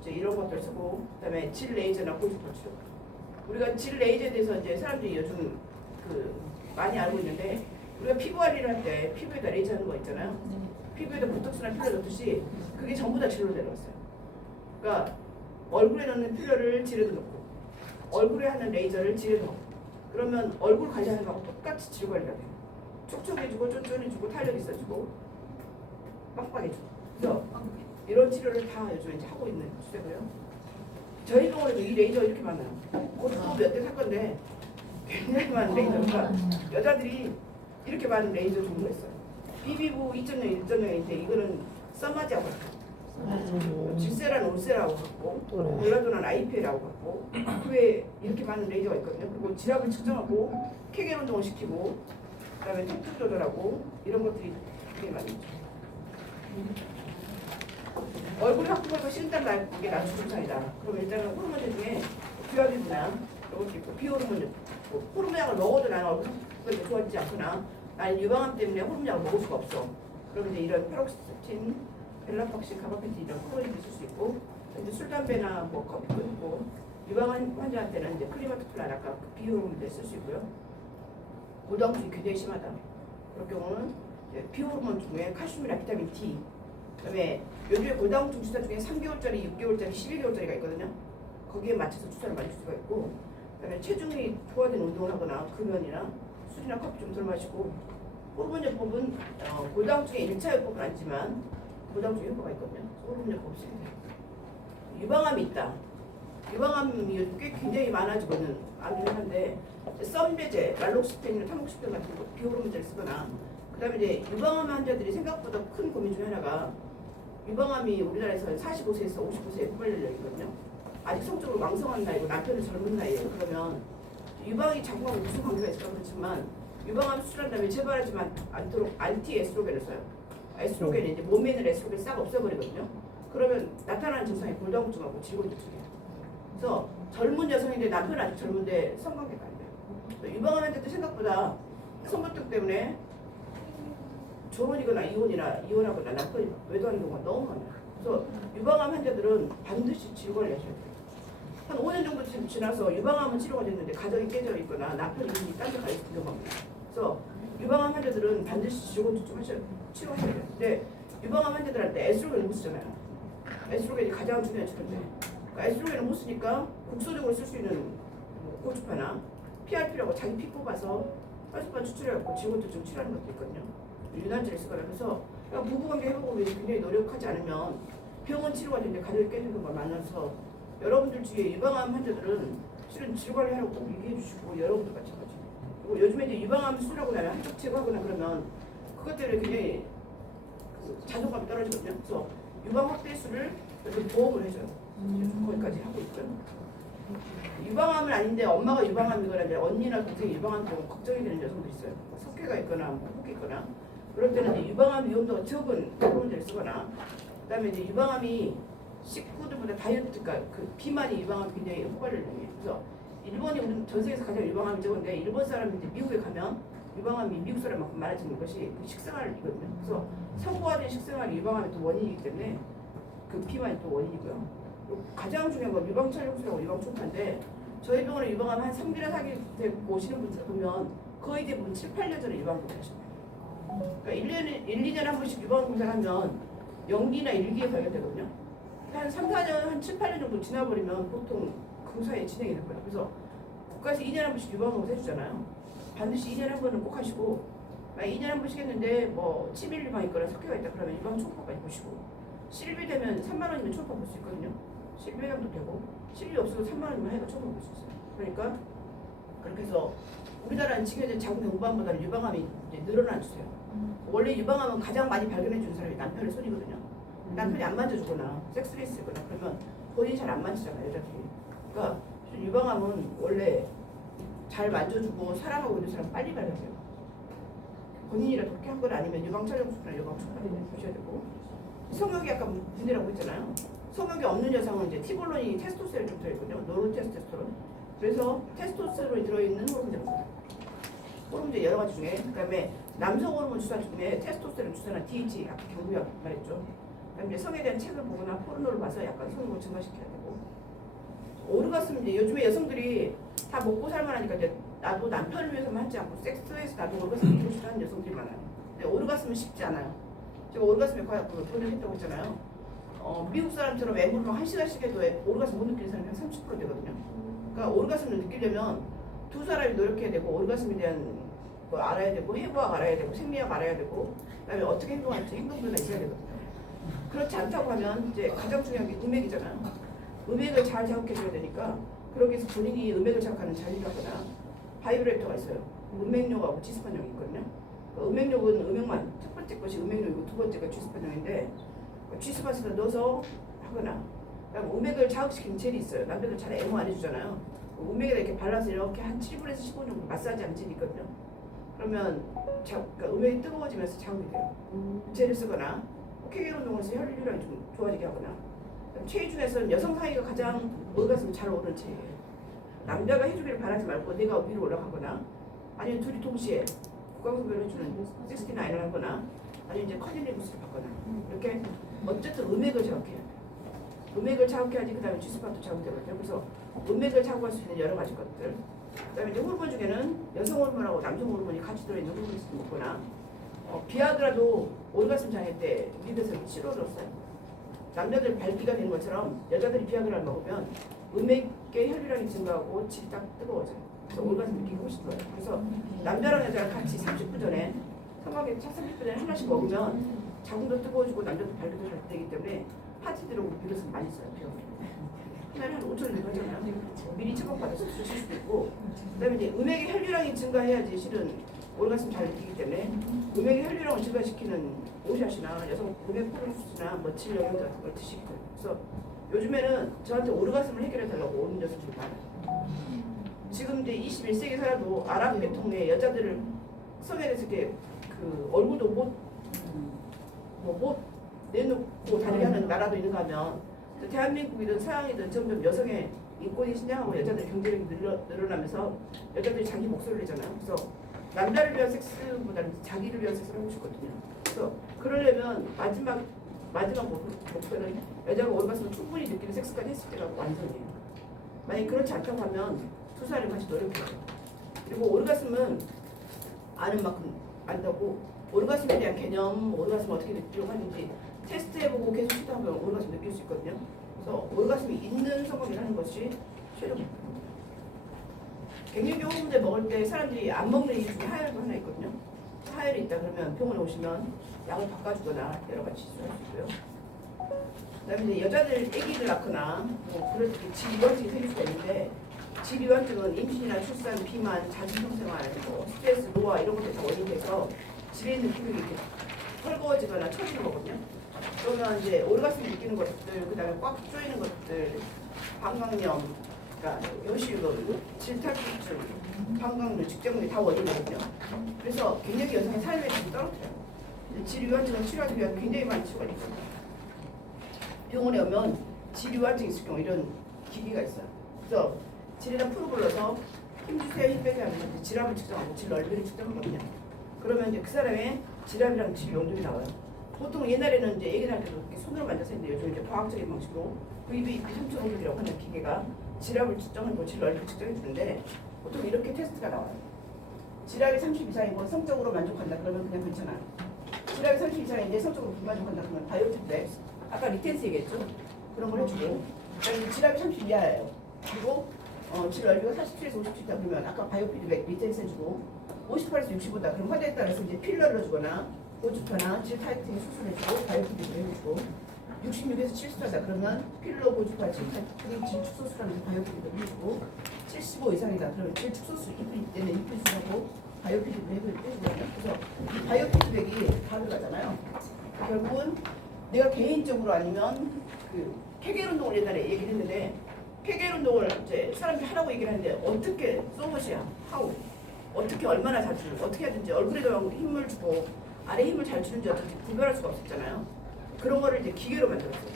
이제 이런 것들 쓰고, 그다음에 질 레이저나 고주파 치료. 우리가 질 레이저에 대해서 이제 사람들이 요즘 많이 알고 있는데, 우리가 피부 관리를 할 때 피부에다 레이저 하는 거 있잖아요. 피부에다 보톡스나 필러 넣듯이 그게 전부 다 질로 내려왔어요. 그러니까 얼굴에 넣는 필러를 질에도 넣고, 얼굴에 하는 레이저를 질에 넣고, 그러면 얼굴 관리하는 거하고 똑같이 질 관리가 돼요. 촉촉해지고 쫀쫀해지고 탄력 있어지고 빡빡해지고. 그래서 이런 치료를 다 요즘 이제 하고 있는 추세고요. 저희 병원에도 이 레이저 이렇게 많아요. 그것도 몇 대 살 건데 굉장히 많은 레이저가, 여자들이 이렇게 많은 레이저 종류가 있어요. 비비부 2.0, 1.0인데 이거는 써마지하고 같고, 질세라는 올세라고 갖고, 몰라도는 IPL하고 갖고, 그외에 이렇게 많은 레이저가 있거든요. 그리고 질압을 측정하고 쾌결 운동을 시키고, 그다음에 톡톡 조절하고, 이런 것들이 되게 많이 있죠. 얼굴에 확 걸고 식은땀 나는 게 난초 증상이다. 그럼 일단은 호르몬제 중에 비화기구나 이런 것도 있고, 비호르몬, 호르몬약을 먹어도 나는 얼굴이 좋아지지 않거나 나는 유방암 때문에 호르몬약을 먹을 수가 없어. 그러면 이제 이런 페록시틴, 벨라팍신, 가바펜틴 이런 호르몬이 쓸 수 있고, 이제 술, 담배나 뭐 커피 끊고, 유방암 환자한테는 이제 클리마토플란 아까 그 비호르몬제 쓸 수 있고요. 고당증이 굉장히 심하다. 그럴 경우는 이제 비호르몬 중에 칼슘이나 비타민 D, 그다음에 요즘에 고당증 주사 중에 3개월짜리, 6개월짜리, 12개월짜리가 있거든요. 거기에 맞춰서 주사를 맞을 수가 있고, 그다음에 체중이 좋아지는 운동을 하거나 금연이나 술이나 커피 좀 덜 마시고, 호르몬요법은 고당증의 1차 요법은 아니지만 고당증 효과가 있거든요. 호르몬요법 쓰게 돼요. 유방암이 있다. 유방암이 요즘 꽤 굉장히 많아지거든. 암긴 한데 썸배제, 랄록스펜이나 타목시펜 같은 거 비호르몬제를 쓰거나, 그다음에 이제 유방암 환자들이 생각보다 큰 고민 중 하나가, 유방암이 우리나라에서 45세에서 59세에 후발 연령이거든요. 아직 성적으로 왕성한 나이고 남편은 젊은 나이에요. 그러면 유방이 자궁하고 무슨 관계가 있을까 그렇지만, 유방암 수술한 다음에 재발하지 않도록 안티 에스트로겐을 써요. 에스트로겐이 이제 몸에 있는 에스트로겐 싹 없애버리거든요. 그러면 나타나는 증상이 골다공증하고 질곤두증이에요. 그래서 젊은 여성인데 남편은 아직 젊은데 성관계가 안 돼요. 유방암 환자들 생각보다 성병증 때문에 졸혼이거나 이혼하거나 남편이 외도하는 경우가 너무 많아요. 그래서 유방암 환자들은 반드시 질관리하셔야 돼요. 한 5년 정도 지나서 유방암은 치료가 됐는데 가정이 깨져 있거나 남편이 이미 딴 데 가 있는 경우가 많아요. 그래서 유방암 환자들은 반드시 질곤두증 치료하셔야 돼요. 근데 유방암 환자들한테 에스트로겐을 못 쓰잖아요. 에스트로겐이 가장 중요한 치료인데, 그러니까 에스트로겐을 못 쓰니까 국소적으로 쓸 수 있는 고주파나 PRP라고 자기 피 뽑아서 혈소판 추출해갖고 질곤두증 치료하는 것도 있거든요. 윤활제를 쓰거나. 그래서 부부관계 회복을 위해서 굉장히 노력하지 않으면 병원 치료가 되는데 가족이 깨지는 경우가 많아서, 여러분들 주위에 유방암 환자들은 실은 질관리 하라고 꼭 얘기해 주시고, 여러분들 마찬가지. 그리고 요즘에 이제 유방암 수술하고 나면 한쪽 제거하거나 그러면 그것 때문에 굉장히 자존감이 떨어지거든요. 그래서 유방 확대술을 보험을 해줘요. 거기까지 하고 있고요. 유방암은 아닌데 엄마가 유방암이거나 이제 언니나 동생이 유방암 때문에 걱정이 되는 여성도 있어요. 석회가 있거나 뭐 혹이 있거나. 그럴 때는 이제 유방암 위험도가 적은 호르몬제를 쓰거나, 그다음에 이제 유방암이 식구들보다 다이어트, 그러니까 그 비만이 유방암 굉장히 호발력이에요. 그래서 일본이 우리 전 세계에서 가장 유방암이 적은데, 일본 사람이 이제 미국에 가면 유방암이 미국 사람만큼 많아지는 것이 그 식생활이거든요. 그래서 성공화된 식생활이 유방암의 또 원인이기 때문에 그 비만이 또 원인이고요. 가장 중요한 건 유방촬영술하고 유방초파인데, 저희 병원에 유방암 한 3개월 4개월 오시는 분들 보면 거의 대부분 7, 8년 전에 유방암 검사하십니다. 그러니까 1, 2년에 한 번씩 유방암 검사를 하면 연기나 일기에 발견되거든요. 한 3, 4년, 한 7, 8년 정도 지나버리면 보통 그 사이에 진행이 될 거예요. 그래서 국가에서 2년에 한 번씩 유방암 검사 해주잖아요. 반드시 2년에 한 번은 꼭 하시고, 만약 2년에 한 번씩 했는데 뭐 치밀 유방 있거나 석회가 있다 그러면 유방 초음파까지 보시고, 실비 되면 3만 원이면 초음파 볼 수 있거든요. 실비량도 되고, 실비 없어도 3만 원이면 해가 초음파 볼 수 있어요. 그러니까 그렇게 해서 우리나라는 지금 자궁 경부암보다는 유방암이 이제 늘어나주세요. 원래 유방암은 가장 많이 발견해 주는 사람이 남편의 손이거든요. 남편이 안 만져주거나 섹스를 쓰거나 그러면 본인이 잘 안 만지잖아요, 여자들이. 그러니까 유방암은 원래 잘 만져주고 사랑하고 있는 사람 빨리 발견해요. 본인이라도 그렇게 하거나 아니면 유방촬영수나 유방 초파를 보셔야 되고, 성욕이 아까 문제라고 했잖아요. 성욕이 없는 여성은 이제 티볼론이 테스토스테론이 좀 들어있거든요. 노르테스토스테론. 그래서 테스토스테론이 들어있는 호르몬제입니다. 호르몬제 여러 가지 중에, 그다음에 남성 호르몬 주사 중에 테스토스테론 주사나 DHA, 아까 경구약 말했죠. 그다음에 이제 성에 대한 책을 보거나 포르노를 봐서 약간 성욕을 증가시켜야 되고, 오르가슴 이제 요즘에 여성들이 다 먹고 살만하니까 이제 나도 남편을 위해서만 하지 않고 섹스에서 나도 오르가슴을 이루고 싶어 하는 여성들이 많아요. 근데 오르가슴은 쉽지 않아요. 제가 오르가슴에 번역했다고 했잖아요. 미국 사람처럼 엠브로 1시간씩 해도 오르가슴 못 느끼는 사람이 한 30% 되거든요. 그러니까 오르가슴을 느끼려면 두 사람이 노력해야 되고, 오르가슴에 대한 거 알아야 되고, 해부학 알아야 되고, 생리학 알아야 되고, 그다음에 어떻게 행동할지 행동표가 있어야 되거든요. 그렇지 않다고 하면 이제 가장 중요한 게 음액이잖아요. 음액을 잘 자극해줘야 되니까, 그러기 위해서 본인이 음액을 자극하는 자리를 하거나 바이브레이터가 있어요. 음액용하고 지스판용이 있거든요. 음액용은 음액만 첫 번째 것이 음액용이고 두 번째가 지스판용인데, 지스판에서 넣어서 하거나, 그다음에 음액을 자극시키는 젤이 있어요. 남자들 잘 애모 안 해주잖아요. 음액에다 이렇게 발라서 이렇게 한 7분에서 15분 정도 마사지하는 젤이 있거든요. 그러면 그러니까 음액이 뜨거워지면서 자극이 돼요. 젤을 쓰거나 케겔 운동을 해서 혈류량이 좀 좋아지게 하거나. 체위 중에서는 여성 사이가 가장 오르가슴이 잘 오르는 체위예요. 남자가 해주기를 바라지 말고 내가 위로 올라가거나, 아니면 둘이 동시에 국강소변을 해주는 69을 하거나, 아니면 이제 커질리부스를 받거나, 이렇게 어쨌든 음액을 자극해야 돼요. 음액을 자극해야지 그 다음에 G스팟도 자극되거든요. 그래서 음액을 자극할 수 있는 여러 가지 것들. 그 다음에 이제 호르몬 중에는 여성 호르몬하고 남성 호르몬이 같이 들어있는 호르몬이 있거나, 비아그라도 오르가슴 장애 때 미국에서 치료를 했어요. 남자들 발기가 되는 것처럼 여자들이 비아그라를 먹으면 음액의 혈류량이 증가하고 질이 딱 뜨거워져요. 그래서 오르가슴 느끼기 훨씬 좋아요. 그래서 남자랑 여자랑 같이 30분 전에 성하게 차 30분 전에 하나씩 먹으면 자궁도 뜨거워지고 남자도 발기도 잘 되기 때문에 파티 들어오고 비로소 많이 써요. 하나에 한 5천 원 하잖아요. 미리 처방받아서 드실 수도 있고, 그다음에 이제 음액의 혈류량이 증가해야지 실은 오르가슴 잘 느끼기 때문에 음액의 혈류량을 증가시키는 오샷이나 여성 음액 포르노스나 머칠 영양제 같은 걸 드시게 돼요. 그래서 요즘에는 저한테 오르가슴을 해결해 달라고 오는 여성들이 많아요. 지금 이제 21세기 살아도 아랍 계통의 여자들을 성에 대해서 이렇게 그 얼굴도 못 내놓고 다니게 하는 나라도 있는가 하면, 대한민국이든 서양이든 점점 여성의 인권이 신장하고 여자들의 경제력이 늘어나면서 여자들이 자기 목소리를 내잖아요. 그래서 남자를 위한 섹스보다는 자기를 위한 섹스를 하고 싶거든요. 그래서 그러려면 마지막 목표는 여자가 오르가슴을 충분히 느끼는 섹스까지 했을 때가 완성이에요. 만약 그렇지 않다고 하면 두 사람이 같이 노력해요. 그리고 오르가슴은 아는 만큼 안다고, 오르가슴에 대한 개념, 오르가슴을 어떻게 느끼려고 하는지 테스트해보고 계속 시도하면 오르가슴 느낄 수 있거든요. 그래서 오르가슴이 있는 성공을 하는 것이 최종 목표입니다. 갱년기 호르몬제 먹을 때 사람들이 안 먹는 이유 중에 하혈도 하나 있거든요. 하혈이 있다 그러면 병원에 오시면 약을 바꿔주거나 여러 가지 시술할 수 있고요. 그다음에 이제 여자들 아기를 낳거나 뭐 그럴 때 질이완증이 생길 수가 있는데, 질이완증은 임신이나 출산, 비만, 자신성생활, 뭐 스트레스, 노화 이런 것들 다 원인이 돼서 질에 있는 근육이 이렇게 헐거워지거나 처지는 거거든요. 그러면 이제 오르가슴을 느끼는 것들, 그다음에 꽉 조이는 것들, 방광염, 그러니까 요실금, 질탈증, 방광류, 직장염이 다 원인이거든요. 그래서 갱년기 여성의 삶의 질이 떨어져요. 질이완증을 치료하기 위한 굉장히 많은 치료가 있거든요. 병원에 오면 질이완증이 있을 경우 이런 기기가 있어요. 그래서 질에다 풀을 불러서 힘주세요, 힘 빼게 하면 질압을 측정하고 질 넓이를 측정하거든요. 그러면 이제 그 사람의 질압이랑 질 용도이 나와요. 보통 옛날에는 이제 얘기 할 때도 이렇게 손으로 만져서 했는데 요즘 이제 과학적인 방식으로 VVP 3.5격이라고 하는 기계가 지압을 측정하고 질환을 측정해 주는데 보통 이렇게 테스트가 나와요. 지압이 30 이상이고 성적으로 만족한다 그러면 그냥 괜찮아요. 지압이 30 이상인데 성적으로 불만족한다 그러면 바이오피드백, 아까 리텐스 얘기했죠? 그런 걸 해주고, 그다음에 지압이 30 이하예요. 그리고 질 넓이가 47에서 57이다 그러면 아까 바이오피드백 리텐스 해주고, 58에서 65다 그럼 환자에 따라서 이제 필러를 주거나 고주파나 질 타이트닝 수술해주고 바이오피드백 해주고, 66에서 70하다 그러면 필러 고주파 질 타이트닝 질 축소술하면서 바이오피드백 해주고, 75 이상이다 그러면 질 축소술 입힐 때는 입힐수하고 바이오피드백 해주거든요. 그래서 이 바이오피드백이 답을 가잖아요. 결국은 내가 개인적으로 아니면 그 케겔 운동을 옛날에 얘기를 했는데, 케겔 운동을 이제 사람들이 하라고 얘기를 하는데 어떻게 소무시야 하고 어떻게 얼마나 자주 어떻게 하든지 얼굴에도 힘을 주고 아래 힘을 잘 주는지 어떻게 구별할 수가 없었잖아요. 그런 거를 이제 기계로 만들었어요.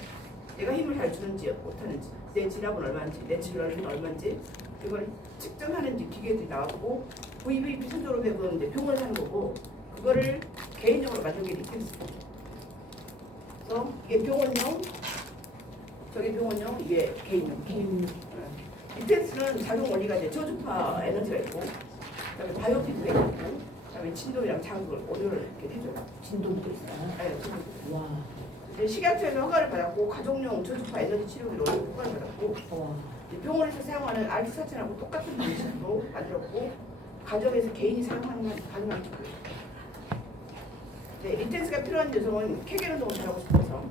내가 힘을 잘 주는지 못하는지, 내 지압은 얼마인지, 내 질환은 얼마인지 그걸 측정하는지 기계들이 나왔고, VVP 3.5은 이제 병원에서 하는 거고, 그거를 개인적으로 만든 게 리텐스. 그래서 이게 병원용, 저게 병원용, 이게 개인용. 리텐스는 자동 원리가 이제 저주파 에너지가 있고, 그다음에 바이오피드백이 있고, 그다음에 진동이랑 자극을 오류를 이렇게 해줘요. 진동도 있어요? 네, 진동. 와. 이제 식약처에서 허가를 받았고, 가족용 저주파 에너지 치료기로 허가를 받았고, 와. 병원에서 사용하는 RT-47하고 똑같은 방식으로 만들었고, 가정에서 개인이 사용하는 건 가능한 거예요. 네, 리텐스가 필요한 여성은 케겔 운동을 잘하고 싶어서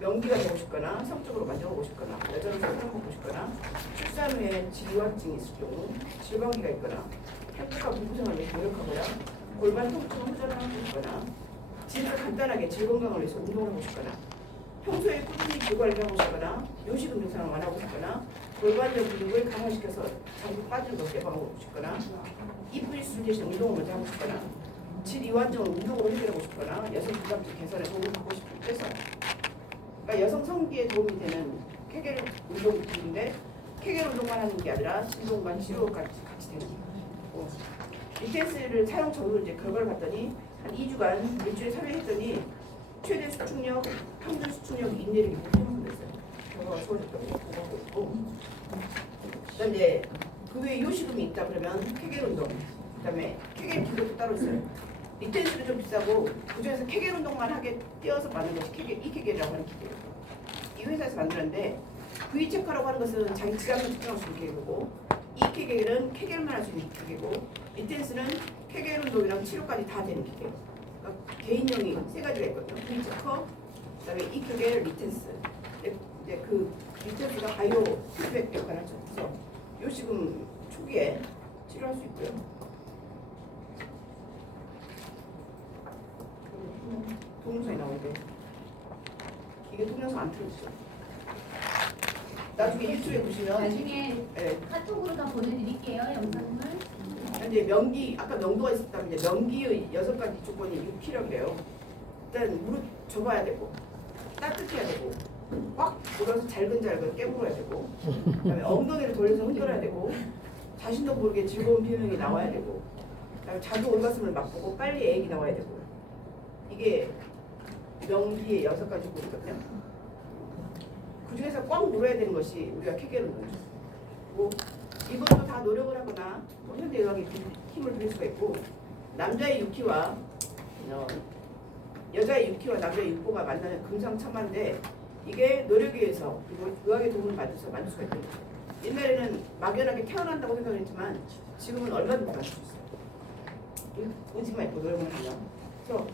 명기가 되고 싶거나 성적으로 만져보고 싶거나 여자로서 사랑받고 싶거나 출산 후에 질환증이 있을 경우 질병기가 있거나 행복한 부부생활을 위해 노력하거나 골반 통증을 호전하고 싶거나 집에서 간단하게 질 건강을 위해서 운동을 하고 싶거나 평소에 꾸준히 질관리를 하고 싶거나 요식 음료 사용을 안 하고 싶거나 골반적 근육을 강화시켜서 자꾸 빠지는 것을 예방하고 싶거나 이쁘리 수술 대신 운동을 먼저 하고 싶거나 질 이완증을 운동으로 해결하고 싶거나 여성 부담증 개선에 도움을 받고 싶을 때서, 그러니까 여성 성기에 도움이 되는 케겔 운동인데 케겔 운동만 하는 게 아니라 진동과 치료까지 같이 되는 거고, 리텐스를 사용 전후 이제 결과를 봤더니 한 2주간 일주일에 3회 했더니 최대 수축력, 평균 수축력 인내력이 6%가 됐어요. 결과가 좋아졌다고 보고하고 있고, 그다음 이제 그 외에 요식음이 있다 그러면 케겔 운동, 그다음에 케겔 기구도 따로 있어요. 리텐스는 좀 비싸고 그중에서 케겔 운동만 하게 띄어서 만든 것이 이 케겔이라고 하는 기계예요. 이 회사에서 만들었는데 V 체커라고 하는 것은 자기 지갑을 측정할 수 있는 기계고, 이 케겔은 케겔만 할 수 있는 기계고, 리텐스는 케겔 운동이랑 치료까지 다 되는 기계예요. 그러니까 개인용이 세 가지가 있거든요. V 체커, 그다음에 이 케겔, 리텐스. 이제 그 리텐스가 바이오 피드백 역할을 하죠. 그래서 요식음 초기에 치료할 수 있고요. 동영상이 나오는데 이게 동영상 안 틀어지죠. 나중에 유튜브에 보시면 나중에 예, 카톡으로 다 보내드릴게요, 영상을. 현재 명기, 아까 명도가 있었다면 이제 명기의 6가지 조건이 6키라고. 일단 무릎 접어야 되고 따뜻해야 되고 꽉 물어서 잘근잘근 깨물어야 되고, 그다음에 엉덩이를 돌려서 흔들어야 되고, 자신도 모르게 즐거운 비명이 나와야 되고, 그다음에 자주 올가슴을 맛보고 빨리 애기 나와야 되고, 이게 명기의 6가지 조건이거든요. 그 중에서 꽉 물어야 되는 것이 우리가 케겔 운동이죠. 뭐 이것도 다 노력을 하거나 뭐 현대 의학에 힘을 빌릴 수가 있고, 남자의 유키와 여자의 유키와 남자의 육보가 만나는 금상첨화인데, 이게 노력에 의해서 그리고 의학의 도움을 받아서 만들 수가 있거든요. 옛날에는 막연하게 태어난다고 생각을 했지만 지금은 얼마든지 만들 수 있어요. 의지만 있고 노력을 하면. 그래서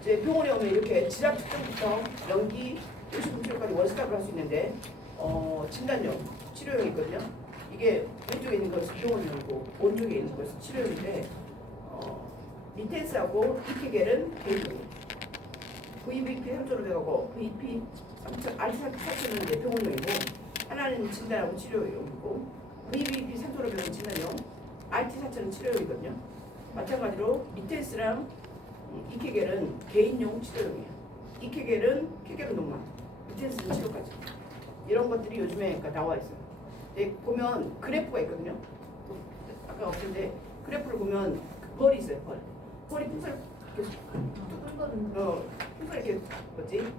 이제 병원에 오면 이렇게 지압 측정부터 연기, 요식음 치료까지 원스톱을 할 수 있는데, 진단용, 치료용이 있거든요. 이게 왼쪽에 있는 것은 병원용이고 오른쪽에 있는 것은 치료용인데, 리텐스하고 이케겔은 개인용이에요. VVP 3.5하고 VP 3.4는 이제 병원용이고, 하나는 진단하고 치료용이고, VVP 3.5는 진단용, RT-4는 치료용이거든요. 마찬가지로 리텐스랑 이케겔은 개인용 치료용이에요. 이케겔은 케겔 운동만, 리텐스는 치료까지. 이런 것들이 요즘에 그러니까 나와 있어요. 근데 보면 그래프가 있거든요. 아까 없는데 그래프를 보면 벌이 있어요. 벌이 풍선 이렇게 굵거든요. 풍선 이렇게 뭐지?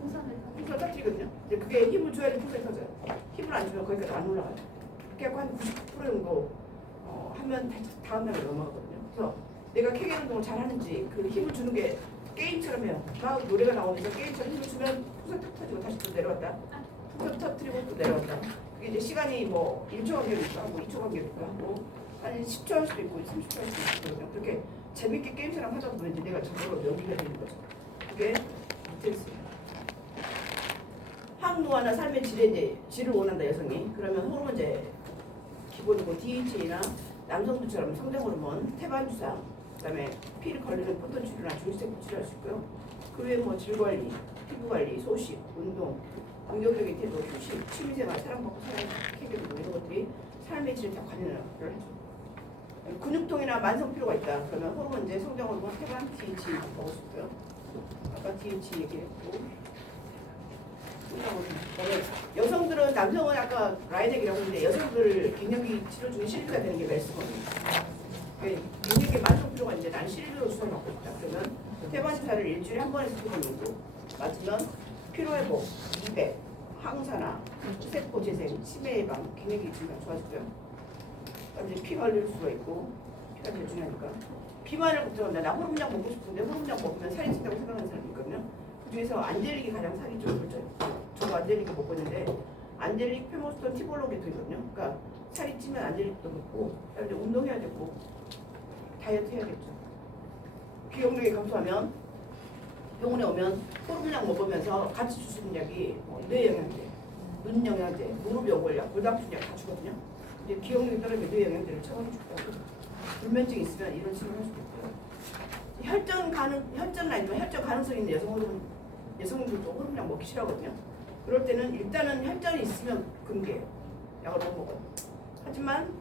풍선을 풍선 터뜨리거든요. 이제 그게 힘을 줘야지 풍선이 터져요. 힘을 안 주면 거기까지 안 올라가요. 그렇게 한 90% 정도 하면 다음 날에 넘어가거든요. 그래서 내가 케겔 운동을 잘 하는지 그 힘을 주는 게 게임처럼 해요. 막 노래가 나오면서 게임처럼 힘을 주면 풍선 탁 터지고 다시 또 내려왔다. 풍선 터뜨리고 또 내려왔다. 그게 이제 시간이 뭐 1초 간격이기도 하고 2초 간격이기도 하고 한 10초 할 수도 있고 30초 할 수도 있거든요. 그렇게 재밌게 게임처럼 하다 보면 이제 내가 저절로 연기가 되는 거죠. 그게 스트레스예요. 항노화나 삶의 질을 원한다 여성이. 그러면 호르몬제 기본이고 DHA나 남성들처럼 성장 호르몬, 태반 주사, 그다음에 피를 걸리는 포톤 치료나 중지세포 치료할 수 있고요. 그 외에 뭐 질 관리, 피부 관리, 소식, 운동, 긍정적인 태도, 휴식, 취미생활, 사랑받고 사랑해주고 이런 것들이 삶의 질을 다 관여를 하죠. 근육통이나 만성 피로가 있다. 그러면 호르몬제, 성장 호르몬, 태반, DHA 먹을 수 있고요. 아까 DHA 얘기했고. 여성들은 남성은 아까 라이덱이라고 했는데 여성들 갱년기 치료 중에 실비가 되는 게 멜스거든요. 갱년기 만성 피로가 있는데 난 실비로 주사를 맞고 싶다. 그러면 태반 주사를 일주일에 한 번에서 2번 정도 맞으면 피로회복, 이백, 항산화, 세포 재생, 치매 예방, 갱년기 증가 좋아지고요. 이제 피 관리할 수가 있고 피가 제일 중요하니까 비만을 걱정한다. 나 호르몬약 먹고 싶은데 호르몬약 먹으면 살이 찐다고 생각하는 사람이 있거든요. 그 중에서 안젤릭이 가장 살이 좀 쪄요. 저도 안젤릭을 먹고 있는데 안젤릭, 페모스톤, 티볼로게도 있거든요. 그러니까 살이 찌면 안젤릭도 먹고 그다음에 운동해야 되고 다이어트 해야겠죠. 기억력이 감소하면 병원에 오면 호르몬약 먹으면서 같이 줄 수 있는 약이 뇌 영양제, 눈 영양제, 무릎 요골약, 골다공증 약 다 주거든요. 이제 기억력이 떨어지면 뇌 영양제를 처방해 주고 불면증 있으면 이런 치료를 할 수도 있고요. 혈전 아니면 혈전 가능성 있는 여성분들도 호르몬약 먹기 싫어하거든요. 그럴 때는 일단은 혈전이 있으면 금기예요. 약을 못 먹어요. 하지만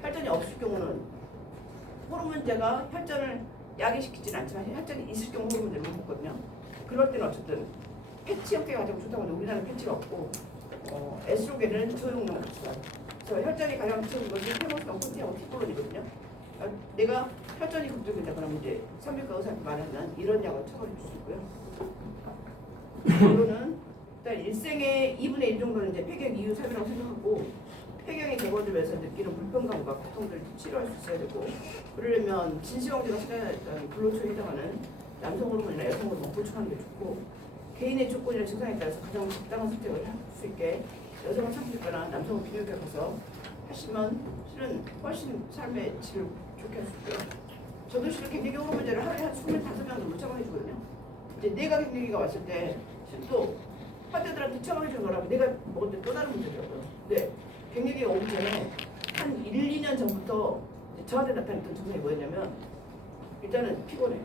혈전이 없을 경우는 호르몬제가 혈전을 야기시키지는 않지만 혈전이 있을 경우 호르몬제를 못 먹거든요. 그럴 때는 어쨌든 패치 형태가 가장 좋다고 하는데 우리나라는 패치가 없고 에스트로겐은 저용량 같이 와요. 그래서 혈전이 가장 좋은 것이 페모스톤, 콘티하고 티볼론이거든요. 내가 혈전이 걱정된다 그러면 이제 성형외과 의사한테 말하면 이런 약을 처방해 줄 수 있고요. 결론은 일단 일생의 2분의 1 정도는 이제 폐경 이후 삶이라고 생각하고 폐경이 접어들면서 느끼는 불편감과 고통들을 치료할 수 있어야 되고 그러려면 진시황제가 수련했던 불로초에 해당하는 남성 호르몬이나 여성 호르몬 보충하는 게 좋고 개인의 조건이나 증상에 따라서 가장 적당한 선택을 할 수 있게 여성은 참수있거나 남성은 비뇨기과 가서 하시면 실은 훨씬 삶의 질을 좋게 할 수 있고요. 저도 실은 갱년기 호르몬제를 하루에 한 25명 정도 처방해 주거든요. 이제 내가 갱년기가 왔을 때 또 환자들한테 처방해 준 거라고 내가 먹을 때 또 다른 문제더라고요. 근데 갱년기가 오기 전에 한 1, 2년 전부터 저한테 나타났던 증상이 뭐였냐면 일단은 피곤해요.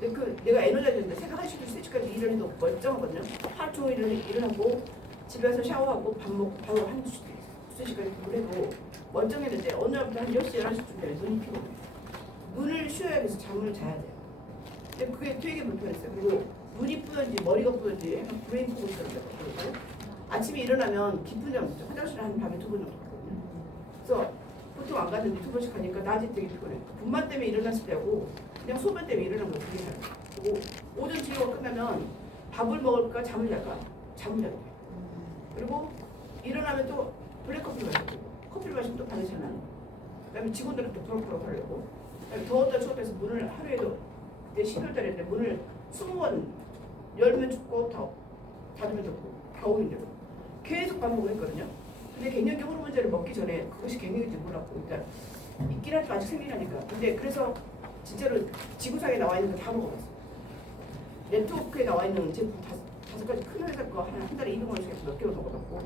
근데 내가 에너지였는데 새벽 1시, 2시까지 일을 해도 멀쩡하거든요. 하루 종일 일을 하고 집에 와서 샤워하고 밥 먹고 바로 한 2시까지 일을 해도 멀쩡했는데 어느 날부터 한 10시, 11시쯤 되면 눈이 피곤해요. 눈을 쉬어야 돼서 잠을 자야 돼요. 근데 그게 되게 불편했어요. 그리고 눈이 뿌연지 머리가 뿌연지 약간 브레인 포그처럼 되고 아침에 일어나면 깊은 잠 못 자. 화장실에 한 밤에 2번 정도 갔거든요. 그래서 보통 안 갔는데 2번씩 가니까 낮에 되게 피곤해요. 분만 때문에 일어났을 때하고 그냥 소변 때문에 일어난 거 되게 달라요. 그리고 오전 진료가 끝나면 밥을 먹을까 잠을 잘까? 잠을 자야 돼요. 그리고 일어나면 또 블랙커피 마셔야 되고 커피를 마시면 또 밤에 잘 나는 거예요. 그다음에 직원들은 또 부럭부럭 하려고 그다음에 더웠다 추웠다 해서 문을 하루에도 그때 12월달인데 문을 20번 열면 춥고 닫으면 덥고 겨울인데도 계속 반복을 했거든요. 근데 갱년기 호르몬제를 먹기 전에 그것이 갱년기인지 몰랐고 일단 있긴 하지만 아직 생리하니까 근데 그래서 진짜로 지구상에 나와 있는 거 다 먹어봤어요. 네트워크에 나와 있는 제품 5가지 큰 회사 거 한 달에 200원씩 몇 개를 먹어봤고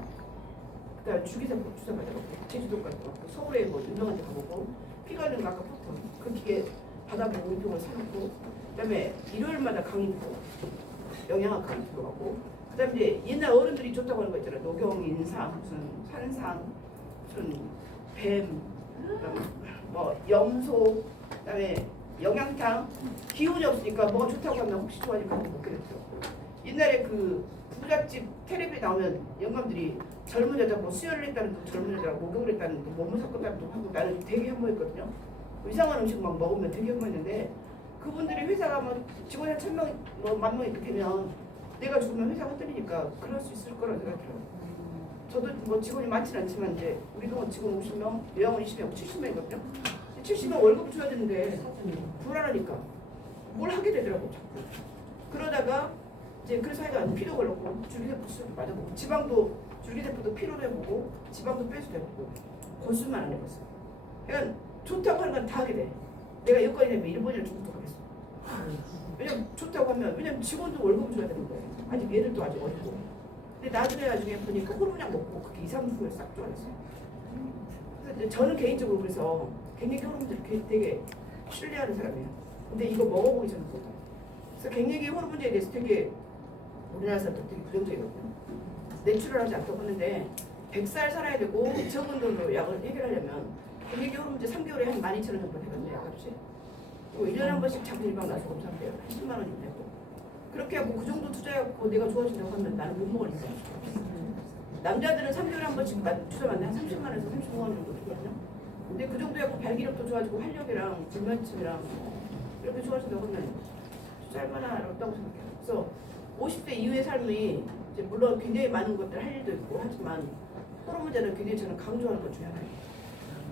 그다음에 주기세포 주사 맞아봤고 제주도까지 가봤고 서울에 뭐 유명한 데 가보고 피 가는 거 아까 포톤 그 기계 받아보고 운동을 사놓고 그다음에 일요일마다 강의 듣고 영양학 강의 들어가고 그다음에 이제 옛날 어른들이 좋다고 하는 거 있잖아요. 녹용, 인삼, 무슨 산삼, 무슨 뱀, 그다음에 뭐 염소, 그다음에 영양탕 기운이 없으니까 뭐가 좋다고 하면 혹시 좋아하니까 그거 먹게 됐죠. 옛날에 그 부잣집 텔레비에 나오면 영감들이 젊은 여자 뭐 수혈을 했다는 둥 젊은 여자가 목욕을 했다는 둥 몸을 섞었다는 둥 하고 나는 되게 혐오했거든요. 이상한 음식 막 먹으면 되게 혐오했는데 그분들이 회사가 뭐 직원이 한 1,000명, 뭐 10,000명 이렇게 되면 내가 죽으면 회사가 흔들리니까 그럴 수 있을 거라고 생각이 들어요. 저도 뭐 직원이 많지는 않지만 이제 우리 동안 직원 50명, 요양원 20명, 70명이거든요. 70명 월급 줘야 되는데 불안하니까 뭘 하게 되더라고 자꾸. 그러다가 이제 그래서 하여간 피도 걸렸고 줄기세포 수술 맞아보고 지방도 줄기세포도 피로도 해보고 지방도 빼서 해보고 고수만 안 해봤어. 그러니까 좋다고 하는 건 다 하게 돼. 내가 여건이 되면 일본인을 죽도록 하겠어. 왜냐면 좋다고 하면 왜냐면 직원도 월급 줘야 되는 거예요. 아직 얘들도 아직 어리고. 근데 나중에 보니까 호르몬약 먹고 그게 2, 3주 후에 싹 좋아졌어요. 그래서 이제 저는 개인적으로 그래서 갱년기 호르몬제를 되게 신뢰하는 사람이에요. 근데 이거 먹어보기 전에 못해요. 그래서 갱년기 호르몬제에 대해서 되게 우리나라 사람들 되게 부정적이거든요. 내추럴하지 않다고 하는데 100살 살아야 되고 적은 돈으로 약을 해결하려면 갱년기 호르몬제 3개월에 한 12,000원 정도 되거든요. 약값이. 그리고 1년에 한 번씩 자기일방 나서 검사한대요. 한 10만 원이 되고. 그렇게 하고 그 정도 투자해갖고 내가 좋아진다고 하면 나는 못 먹으니까. 남자들은 3개월에 한 번씩 투자하면 한 30만 원에서 35만 원 정도 되거든요. 근데 그 정도 해갖고 발기력도 좋아지고 활력이랑 불면증이랑 이렇게 좋아진다고 하면 투자할 만하다고 생각해요. 그래서 50대 이후의 삶이 이제 물론 굉장히 많은 것들 할 일도 있고 하지만 호르몬제는 굉장히 저는 강조하는 것 중에 하나예요.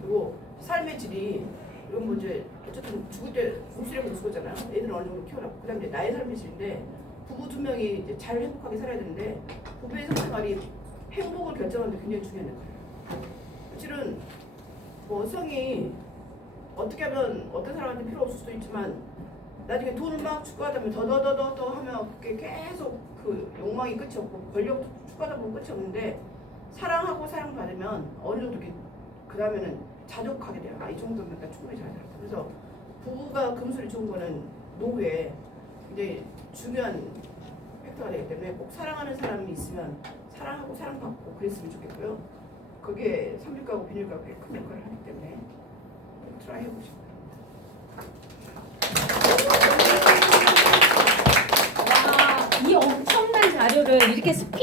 그리고 삶의 질이 이건 뭐 이제 어쨌든 죽을 때 공실하고 죽었잖아요. 애들은 어느 정도 키워놨고 그다음에 이제 나의 삶의 질인데 부부 2명이 이제 잘 행복하게 살아야 되는데 부부의 성생활이 행복을 결정하는 데 굉장히 중요한 역할이에요. 사실은 뭐 성이 어떻게 하면 어떤 사람한테 필요 없을 수도 있지만 나중에 돈을 막 추구하다 보면 더 하면 그게 계속 그 욕망이 끝이 없고 권력도 추구하다 보면 끝이 없는데 사랑하고 사랑받으면 어느 정도 그 다음에는 자족하게 돼요. 아, 이 정도면 나 충분히 잘 살았다. 그래서 부부가 금술이 좋은 거는 노후에 굉장히 중요한 팩터가 되기 때문에 꼭 사랑하는 사람이 있으면 사랑하고 사랑받고 그랬으면 좋겠고요. 그게 삼육가구 비닐가구에 큰 역할을 하기 때문에 트라이 해보시고. 와, 이 엄청난 자료를 이렇게